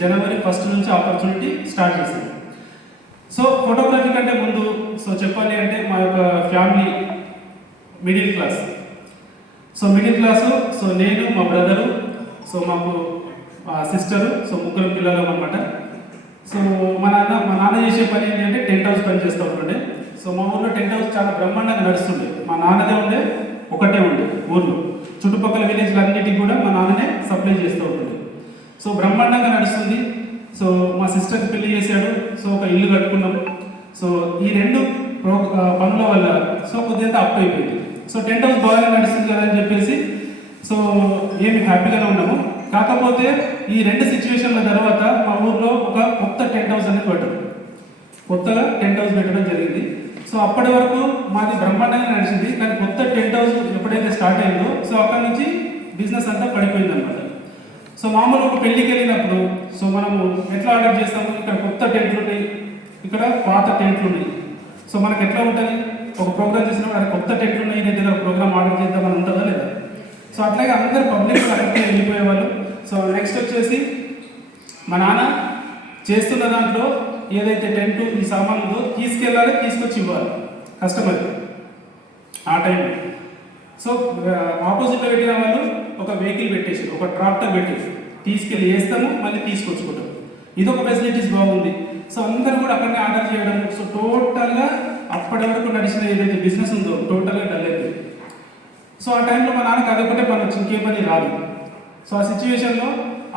జనవరి 1 నుంచి opportunity start చేశాను. So photography కంటే ముందు సో చెప్పాలి అంటే మా యొక్క family middle class. So middle class, so నేను, మా బ్రదరు, సో మాకు సిస్టరు, సో ముగ్గురు పిల్లలు అనమాట. సో మా నాన్న చేసే పని ఏంటంటే టెంట్ హౌస్ పని చేస్తూ ఉంటుండే. సో మా ఊళ్ళో టెంట్ హౌస్ చాలా బ్రహ్మాండంగా నడుస్తుండే. మా నాన్నదే ఉండే, ఒకటే ఉండే ఊళ్ళో. చుట్టుపక్కల విలేజ్లు అన్నిటికీ కూడా మా నాన్ననే సప్లై చేస్తూ ఉంటుండే. సో బ్రహ్మాండంగా నడుస్తుంది. సో మా సిస్టర్కి పెళ్లి చేశాడు. సో ఒక ఇల్లు కట్టుకున్నాం. సో ఈ రెండు పనుల వల్ల సో కొద్దిగా అప్పు అయిపోయింది. సో టెంట్ హౌస్ బాగా నడుస్తుంది కదా అని చెప్పేసి సో ఏమి హ్యాపీగానే ఉన్నాము. కాకపోతే ఈ రెండు సిచ్యువేషన్ల తర్వాత మా ఊర్లో ఒక కొత్త టెంట్ హౌస్ అనేది పెట్టారు. కొత్తగా టెంట్ హౌస్ పెట్టడం జరిగింది. సో అప్పటి వరకు మాది బ్రహ్మాండంగా నడిచింది. కానీ కొత్త టెంట్ హౌస్ ఎప్పుడైతే స్టార్ట్ అయిందో సో అక్కడ నుంచి బిజినెస్ అంతా పడిపోయింది అనమాట. సో మామూలు ఒక పెళ్లికి వెళ్ళినప్పుడు సో మనము ఎట్లా ఆర్డర్ చేస్తాము, ఇక్కడ కొత్త టెంట్లు ఉన్నాయి, ఇక్కడ పాత టెంట్లు ఉన్నాయి. సో మనకు ఎట్లా ఉంటుంది, ఒక ప్రోగ్రామ్ చేసినప్పుడు అది కొత్త టెంట్లు ఉన్నాయి, నేను ఒక ప్రోగ్రామ్ ఆర్డర్ చేద్దామని ఉంటుందా లేదా. సో అట్లాగే అందరు పబ్లిక్ కరెక్ట్గా వెళ్ళిపోయేవాళ్ళు. సో నెక్స్ట్ వచ్చేసి మా నాన్న చేస్తున్న దాంట్లో ఏదైతే టెంట్ ఈ సామాన్లు తీసుకెళ్ళాలి, తీసుకొచ్చి ఇవ్వాలి కస్టమర్కి ఆ టైంలో. సో ఆపోజిట్లో పెట్టిన వాళ్ళు ఒక వెహికల్ పెట్టేసి, ఒక ట్రాక్టర్ పెట్టేసి తీసుకెళ్ళి వేస్తాము, మళ్ళీ తీసుకొచ్చుకుంటాం. ఇదొక ఫెసిలిటీస్ బాగుంది. సో అందరూ కూడా అక్కడనే ఆర్డర్ చేయడం. సో టోటల్గా అప్పటి వరకు నడిచిన ఏదైతే బిజినెస్ ఉందో టోటల్గా డల్ అయిపోయింది. సో ఆ టైంలో మా నాన్నకి అదొకటే పని వచ్చి ఇంకే పని రాదు. సో ఆ సిచ్యువేషన్లో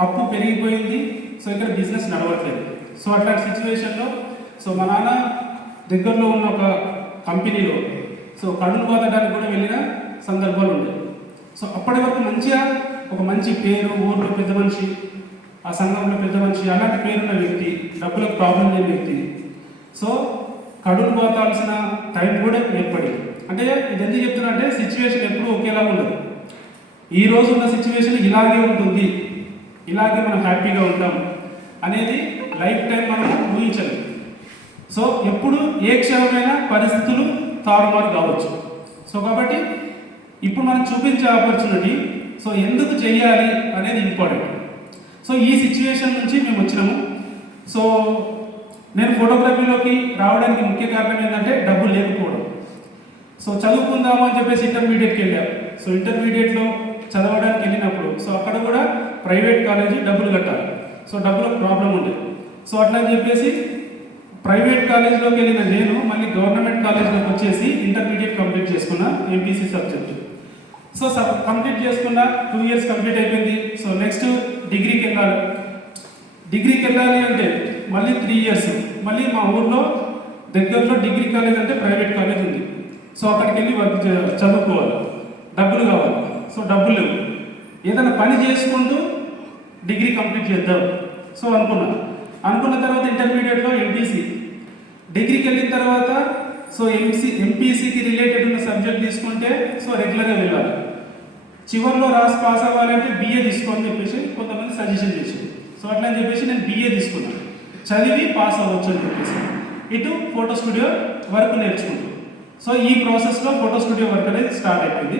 అప్పు పెరిగిపోయింది. సో ఇక్కడ బిజినెస్ నడవట్లేదు. సో అట్లాంటి సిచ్యువేషన్లో సో మా నాన్న దగ్గరలో ఉన్న ఒక కంపెనీలో సో కడులు పోతడానికి కూడా వెళ్ళిన సందర్భాలు ఉండేవి. సో అప్పటి వరకు మంచిగా ఒక మంచి పేరు, ఊర్లో పెద్ద మనిషి, ఆ సంఘంలో పెద్ద మనిషి, అలాంటి పేరున్న వ్యక్తి, డబ్బులకు ప్రాబ్లం లేని వ్యక్తి. సో కడులు పోతాల్సిన టైం కూడా ఏర్పడింది. అంటే ఇది ఎందుకు చెప్తున్నా అంటే సిచ్యువేషన్ ఎప్పుడూ ఒకేలా ఉండదు. ఈ రోజు ఉన్న సిచ్యువేషన్ ఇలాగే ఉంటుంది, ఇలాగే మనం హ్యాపీగా ఉంటాం అనేది లైఫ్ టైం మనం ఊహించలేదు. సో ఎప్పుడు ఏ క్షణమైన పరిస్థితులు తారుమారు కావచ్చు. సో కాబట్టి ఇప్పుడు మనం చూపించే ఆపర్చునిటీ సో ఎందుకు చేయాలి అనేది ఇంపార్టెంట్. సో ఈ సిచ్యువేషన్ నుంచి మేము వచ్చినాము. సో నేను ఫోటోగ్రఫీలోకి రావడానికి ముఖ్య కారణం ఏంటంటే డబ్బులు లేకపోవడం. సో చదువుకుందాము అని చెప్పేసి ఇంటర్మీడియట్కి వెళ్ళాము. సో ఇంటర్మీడియట్లో చదవడానికి వెళ్ళినప్పుడు సో అక్కడ కూడా ప్రైవేట్ కాలేజీ డబ్బులు కట్టాలి. సో డబ్బులకు ప్రాబ్లం ఉండేది. సో అట్లా అని చెప్పేసి ప్రైవేట్ కాలేజీలోకి వెళ్ళిన నేను మళ్ళీ గవర్నమెంట్ కాలేజీలోకి వచ్చేసి ఇంటర్మీడియట్ కంప్లీట్ చేసుకున్నా, ఎంపీసీ సబ్జెక్ట్. సో కంప్లీట్ చేసుకున్న 2 years కంప్లీట్ అయిపోయింది. సో నెక్స్ట్ డిగ్రీకి వెళ్ళాలి. డిగ్రీకి వెళ్ళాలి అంటే మళ్ళీ 3 years. మళ్ళీ మా ఊర్లో దగ్గరలో డిగ్రీ కాలేజ్ అంటే ప్రైవేట్ కాలేజ్ ఉంది. సో అక్కడికి వెళ్ళి వర్క్ చదువుకోవాలి, డబ్బులు కావాలి. సో డబ్బులు లేవు. ఏదైనా పని చేసుకుంటూ డిగ్రీ కంప్లీట్ చేద్దాం సో అనుకున్న తర్వాత ఇంటర్మీడియట్లో ఎంపీసీ, డిగ్రీకి వెళ్ళిన తర్వాత సో ఎంపీసీకి రిలేటెడ్ ఉన్న సబ్జెక్ట్ తీసుకుంటే సో రెగ్యులర్గా వెళ్ళాలి. చివరిలో రాసి పాస్ అవ్వాలంటే బీఏ తీసుకోవాలని చెప్పేసి కొంతమంది సజెషన్ చేశారు. సో అట్లా అని చెప్పేసి నేను బీఏ తీసుకున్నాను, చదివి పాస్ అవ్వచ్చు అని చెప్పేసి. ఇటు ఫోటో స్టూడియో వర్క్ నేర్చుకుంటాం. సో ఈ ప్రాసెస్లో ఫోటో స్టూడియో వర్క్ అనేది స్టార్ట్ అయిపోయింది.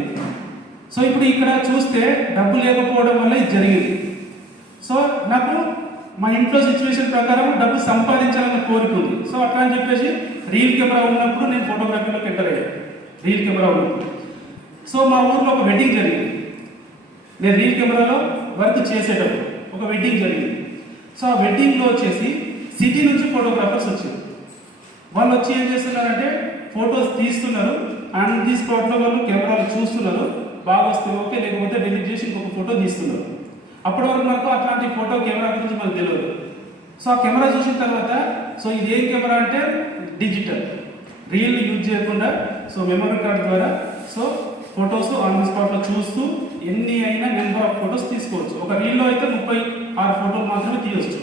సో ఇప్పుడు ఇక్కడ చూస్తే డబ్బు లేకపోవడం వల్ల ఇది జరిగింది. సో నాకు మా ఇంట్లో సిచ్యువేషన్ ప్రకారం డబ్బు సంపాదించాలని కోరిక ఉంది. సో అట్లా అని చెప్పేసి రీల్ కెమెరా ఉన్నప్పుడు నేను ఫోటోగ్రఫీలోకి ఎంటర్ అయ్యాను. రీల్ కెమెరా ఉన్నప్పుడు సో మా ఊర్లో ఒక వెడ్డింగ్ జరిగింది. నేను రీల్ కెమెరాలో వర్క్ చేసేటప్పుడు ఒక వెడ్డింగ్ జరిగింది. సో ఆ వెడ్డింగ్లో వచ్చేసి సిటీ నుంచి ఫోటోగ్రాఫర్స్ వచ్చారు. వాళ్ళు వచ్చి ఏం చేస్తున్నారంటే ఫొటోస్ తీస్తున్నారు. అండ్ ది స్పాట్లో వాళ్ళు కెమెరాలు చూస్తున్నారు. బాగా వస్తే ఓకే, లేకపోతే డిలీట్ చేసి ఇంకొక ఫోటో తీస్తున్నారు. అప్పటి వరకు మనకు అట్లాంటి ఫోటో కెమెరా గురించి మనకు తెలియదు. సో ఆ కెమెరా చూసిన తర్వాత సో ఇది ఏం కెమెరా అంటే డిజిటల్, రీల్ యూజ్ చేయకుండా సో మెమరీ కార్డ్ ద్వారా సో ఫొటోస్ ఆన్ ది స్పాట్లో చూస్తూ ఎన్ని అయినా నెంబర్ ఆఫ్ ఫొటోస్ తీసుకోవచ్చు. ఒక రీల్లో అయితే 36 ఫోటోలు మాత్రమే తీయవచ్చు.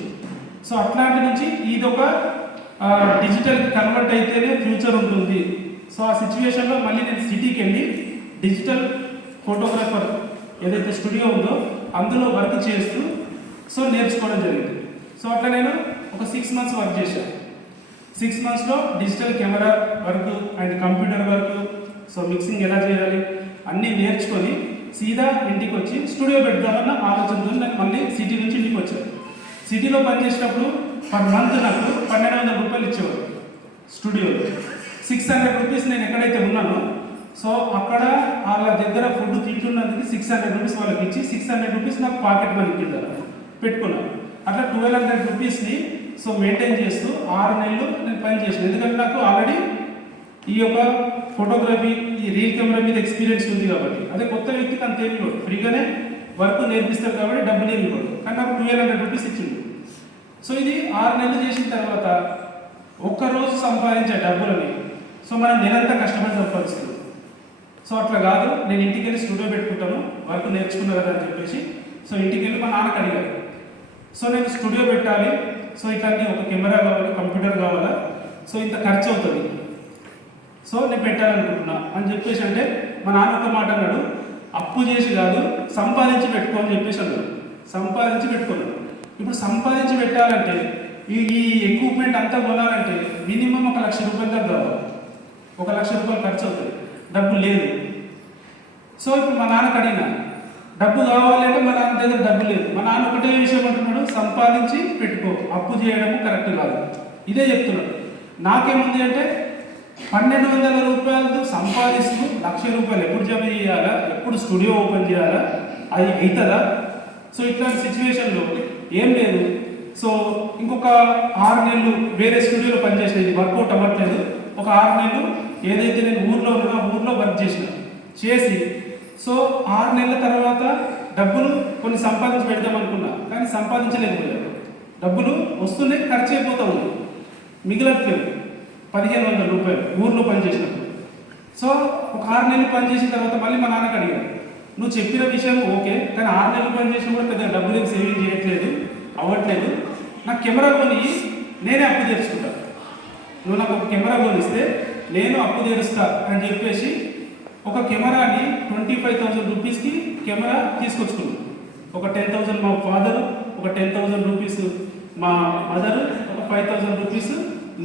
సో అట్లాంటి నుంచి ఇది ఒక డిజిటల్ కన్వర్ట్ అయితేనే ఫ్యూచర్ ఉంటుంది. సో ఆ సిచ్యువేషన్లో మళ్ళీ నేను సిటీకి వెళ్ళి డిజిటల్ ఫోటోగ్రాఫర్ ఏదైతే స్టూడియో ఉందో అందులో వర్క్ చేస్తూ సో నేర్చుకోవడం జరిగింది. సో అట్లా నేను ఒక 6 months వర్క్ చేశాను. 6 monthsలో digital camera work and computer work, so mixing ఎలా చేయాలి అన్నీ నేర్చుకొని సీదా ఇంటికి వచ్చి స్టూడియో పెడదామన్న ఆలోచనతో నేను మళ్ళీ సిటీ నుంచి ఇంటికి వచ్చాను. సిటీలో పనిచేసినప్పుడు పర్ మంత్ నాకు 1200 రూపాయలు ఇచ్చేవారు స్టూడియోలో. 600 రూపీస్ నేను ఎక్కడైతే ఉన్నానో సో అక్కడ వాళ్ళ దగ్గర ఫుడ్ తింటున్నందుకు 600 రూపీస్ వాళ్ళకి ఇచ్చి 600 రూపీస్ నాకు పాకెట్ మనీ కింద పెట్టుకున్నాను. అట్లా 1200 రూపీస్ని సో మెయింటైన్ చేస్తూ 6 నెలలు నేను పని చేసాను. ఎందుకంటే నాకు ఆల్రెడీ ఈ యొక్క ఫోటోగ్రఫీ ఈ రీల్ కెమెరా మీద ఎక్స్పీరియన్స్ ఉంది కాబట్టి. అదే కొత్త వ్యక్తికి అంత ఏమి ఇవ్వడు, ఫ్రీగానే వర్క్ నేర్పిస్తారు కాబట్టి డబ్బులు ఏమి ఇవ్వడు. కానీ నాకు 1200 రూపీస్ ఇచ్చింది. సో ఇది 6 నెలలు చేసిన తర్వాత ఒక్కరోజు సంపాదించే డబ్బులని సో మనం నెలంతా కష్టపడి సంపాదిస్తుంది. సో అట్లా కాదు, నేను ఇంటికి వెళ్ళి స్టూడియో పెట్టుకుంటాను, వర్క్ నేర్చుకున్నా కదా అని చెప్పేసి సో ఇంటికి వెళ్ళి మా నాన్నకి అడిగాను. సో నేను స్టూడియో పెట్టాలి, సో ఇట్లాంటి ఒక కెమెరా కావాలి, కంప్యూటర్ కావాలా, సో ఇంత ఖర్చు అవుతుంది, సో నేను పెట్టాలనుకుంటున్నా అని చెప్పేసి అంటే మా నాన్న ఒక మాట అన్నాడు, అప్పు చేసి కాదు సంపాదించి పెట్టుకో అని చెప్పేసి అన్నాడు. సంపాదించి పెట్టుకున్నాడు. ఇప్పుడు సంపాదించి పెట్టాలంటే ఈ ఎక్విప్మెంట్ అంతా కొనాలంటే మినిమం 1,00,000 రూపాయల దాకా కావాలి. 1,00,000 రూపాయలు ఖర్చు అవుతుంది, డబ్బు లేదు. సో ఇప్పుడు మా నాన్నకు అడిగినా డబ్బు కావాలి అంటే మా నాన్న దగ్గర డబ్బు లేదు. మా నాన్న ఒకటే విషయం అంటున్నాడు, సంపాదించి పెట్టుకో, అప్పు చేయడం కరెక్ట్ కాదు, ఇదే చెప్తున్నాడు. నాకేముంది అంటే 1,200 రూపాయలతో సంపాదిస్తూ 1,00,000 రూపాయలు ఎప్పుడు జమ చేయాలా, ఎప్పుడు స్టూడియో ఓపెన్ చేయాలా, అది అవుతుందా? సో ఇట్లాంటి సిచ్యువేషన్లో ఏం లేదు. సో ఇంకొక 6 నెలలు వేరే స్టూడియోలో పనిచేసేది వర్కౌట్ అవ్వట్లేదు. ఒక 6 నెలలు ఏదైతే నేను ఊర్లో ఉన్నానో ఆ ఊర్లో వర్క్ చేసి సో 6 నెలల తర్వాత డబ్బులు కొన్ని సంపాదించి పెడదాం అనుకున్నా, కానీ సంపాదించలేకపోయాను. డబ్బులు వస్తున్నాయి, ఖర్చు అయిపోతూ ఉంది, మిగిలట్లేదు 1,500 రూపాయలు ఊర్లో పనిచేసినప్పుడు. సో ఒక 6 నెలలు పనిచేసిన తర్వాత మళ్ళీ మా నాన్నకి అడిగాను, నువ్వు చెప్పిన విషయం ఓకే, కానీ 6 నెలలు పనిచేసినా కూడా పెద్ద డబ్బులు ఏం సేవింగ్ చేయట్లేదు, అవ్వట్లేదు. నాకు కెమెరా కొని నేనే అప్పు తెరుచుకుంటాను, నువ్వు నాకు ఒక కెమెరా కొనిస్తే నేను అప్పు తెరుస్తా అని చెప్పేసి ఒక కెమెరాని 25,000 రూపీస్కి కెమెరా తీసుకొచ్చుకున్నాను. ఒక 10,000 మా ఫాదరు, ఒక 10,000 రూపీస్ మా మదరు, ఒక 5,000 రూపీస్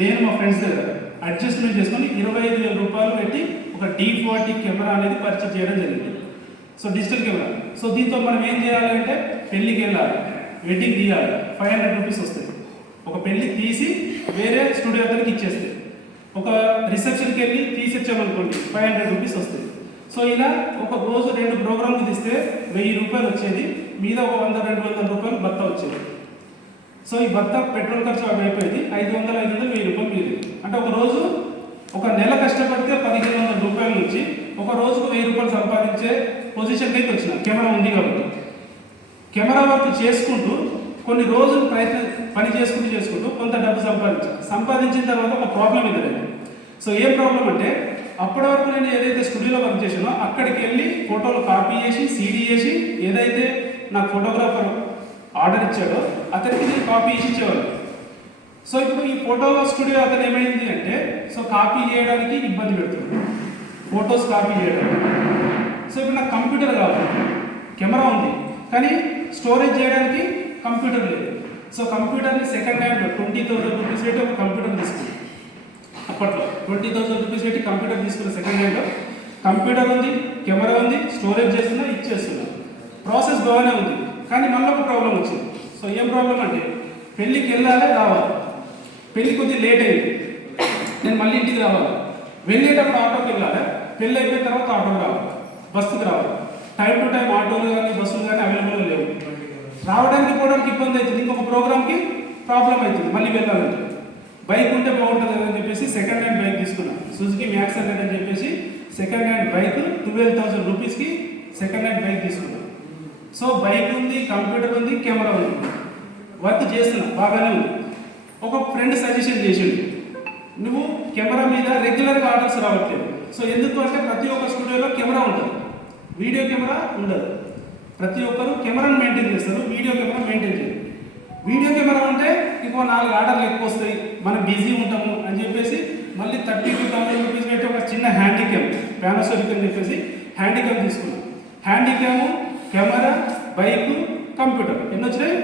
నేను మా ఫ్రెండ్స్ దగ్గర అడ్జస్ట్మెంట్ చేసుకొని 25,000 రూపాయలు పెట్టి ఒక D40 కెమెరా అనేది పర్చేజ్ చేయడం జరిగింది. So digital camera. సో దీంతో మనం ఏం చేయాలి అంటే పెళ్ళికి వెళ్ళాలి, వెడ్డింగ్ తీయాలి, 500 రూపీస్ వస్తుంది. ఒక పెళ్ళి తీసి వేరే స్టూడియో అతనికి ఇచ్చేస్తే, ఒక రిసెప్షన్కి వెళ్ళి తీసిచ్చామనుకోండి 500 రూపీస్ వస్తుంది. సో ఇలా ఒక రోజు 2 ప్రోగ్రాంలు తీస్తే 1000 రూపాయలు వచ్చేది, మీద ఒక 100-200 రూపాయలు భర్త వచ్చేది. సో ఈ భర్త పెట్రోల్ ఖర్చు అవి అయిపోయింది, 500-1000 రూపాయలు మిగిలింది. అంటే ఒక రోజు ఒక నెల కష్టపడితే 1,500 రూపాయల నుంచి ఒక రోజుకు 1000 రూపాయలు సంపాదించే పొజిషన్కి అయితే వచ్చిన కెమెరా ఉంది కాబట్టి. కెమెరా వర్క్ చేసుకుంటూ కొన్ని రోజులు పని చేసుకుంటూ కొంత డబ్బు సంపాదించిన తర్వాత ఒక ప్రాబ్లం ఎదురైంది. సో ఏం ప్రాబ్లం అంటే అప్పటి వరకు నేను ఏదైతే స్టూడియోలో వర్క్ చేసానో అక్కడికి వెళ్ళి ఫోటోలు కాపీ చేసి సీడీ చేసి ఏదైతే నాకు ఫోటోగ్రాఫర్ ఆర్డర్ ఇచ్చాడో అతనికి నేను కాపీ చేసి ఇచ్చేవాడు. సో ఇప్పుడు ఈ ఫోటో స్టూడియో అతను ఏమైంది అంటే సో కాపీ చేయడానికి ఇబ్బంది పెడుతుంది, ఫొటోస్ కాపీ చేయడానికి. సో ఇప్పుడు నాకు కంప్యూటర్ కావాలి, కెమెరా ఉంది కానీ స్టోరేజ్ చేయడానికి కంప్యూటర్ లేదు. సో కంప్యూటర్ని సెకండ్ హ్యాండ్లో 20,000 రూపీస్ పెట్టి ఒక కంప్యూటర్ తీసుకున్నాను. అప్పట్లో 20,000 రూపీస్ పెట్టి కంప్యూటర్ తీసుకున్న సెకండ్ హ్యాండ్లో. కంప్యూటర్ ఉంది, కెమెరా ఉంది, స్టోరేజ్ చేస్తున్నా, ఇచ్చేస్తున్నా, ప్రాసెస్ బాగానే ఉంది. కానీ మళ్ళీ ఒక ప్రాబ్లం వచ్చింది. సో ఏం ప్రాబ్లం అంటే పెళ్ళికి వెళ్ళాలి, రావాలి, పెళ్ళి కొద్దిగా లేట్ అయింది, నేను మళ్ళీ ఇంటికి రావాలి, వెళ్ళేటప్పుడు ఆటోకి వెళ్ళాలి, పెళ్ళి అయిపోయిన తర్వాత ఆటోకి రావాలి, బస్సుకి రావాలి. టైం టు టైం ఆటోలు కానీ బస్సులు కానీ అవైలబుల్ లేవు, రావడానికి పోవడానికి ఇబ్బంది అవుతుంది, ఇంకొక ప్రోగ్రామ్కి ప్రాబ్లం అవుతుంది మళ్ళీ వెళ్ళాలంటే. బైక్ ఉంటే బాగుంటుంది కదా అని చెప్పేసి సెకండ్ హ్యాండ్ బైక్ తీసుకున్నాను, సుజుకి మ్యాక్స్ హండ్రెడ్ అని చెప్పేసి సెకండ్ హ్యాండ్ బైక్ 12,000 రూపీస్కి సెకండ్ హ్యాండ్ బైక్ తీసుకున్నాను. సో బైక్ ఉంది, కంప్యూటర్ ఉంది, కెమెరా ఉంది, వర్క్ చేస్తున్నా, బాగానే ఉంది. ఒక ఫ్రెండ్ సజెషన్ చేసిండు, నువ్వు కెమెరా మీద రెగ్యులర్గా ఆర్డర్స్ రావట్లేదు. సో ఎందుకు అంటే ప్రతి ఒక్క స్టూడియోలో కెమెరా ఉంటుంది, వీడియో కెమెరా ఉండదు. ప్రతి ఒక్కరు కెమెరాను మెయింటైన్ చేస్తారు, వీడియో కెమెరా మెయింటైన్ చేయరు. వీడియో కెమెరా ఉంటే ఇంకో 4 ఆర్డర్లు ఎక్కువ వస్తాయి, మనం బిజీ ఉంటాము అని చెప్పేసి మళ్ళీ 32,000 రూపీస్ పెట్టి ఒక చిన్న హ్యాండిక్యామ్, పానాసోనిక్ అని చెప్పేసి హ్యాండిక్యామ్ తీసుకున్నాం. హ్యాండిక్యాము, కెమెరా, బైక్, కంప్యూటర్ ఎన్ని వచ్చినాయి?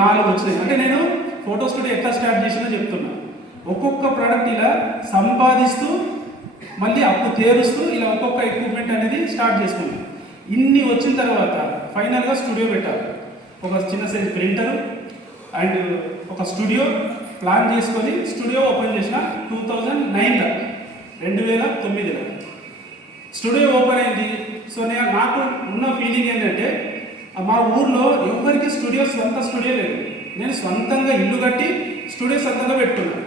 4 వచ్చినాయి. అంటే నేను ఫోటో స్టూడియో ఎట్లా స్టార్ట్ చేసినా చెప్తున్నా. ఒక్కొక్క ప్రోడక్ట్ ఇలా సంపాదిస్తూ మళ్ళీ అప్పు తీరుస్తూ ఇలా ఒక్కొక్క ఎక్విప్మెంట్ అనేది స్టార్ట్ చేసుకున్నాను. ఇన్ని వచ్చిన తర్వాత ఫైనల్గా స్టూడియో పెట్టాలి. ఒక చిన్న సైజ్ ప్రింటర్, అండ్ ఒక స్టూడియో ప్లాన్ చేసుకొని స్టూడియో ఓపెన్ చేసిన 2009లో 2009లో స్టూడియో ఓపెన్ అయింది. సో నాకు ఉన్న ఫీలింగ్ ఏంటంటే మా ఊర్లో ఎవరికి సొంత స్టూడియో లేదు. నేను సొంతంగా ఇల్లు కట్టి స్టూడియో సొంతంగా పెట్టుకున్నాను.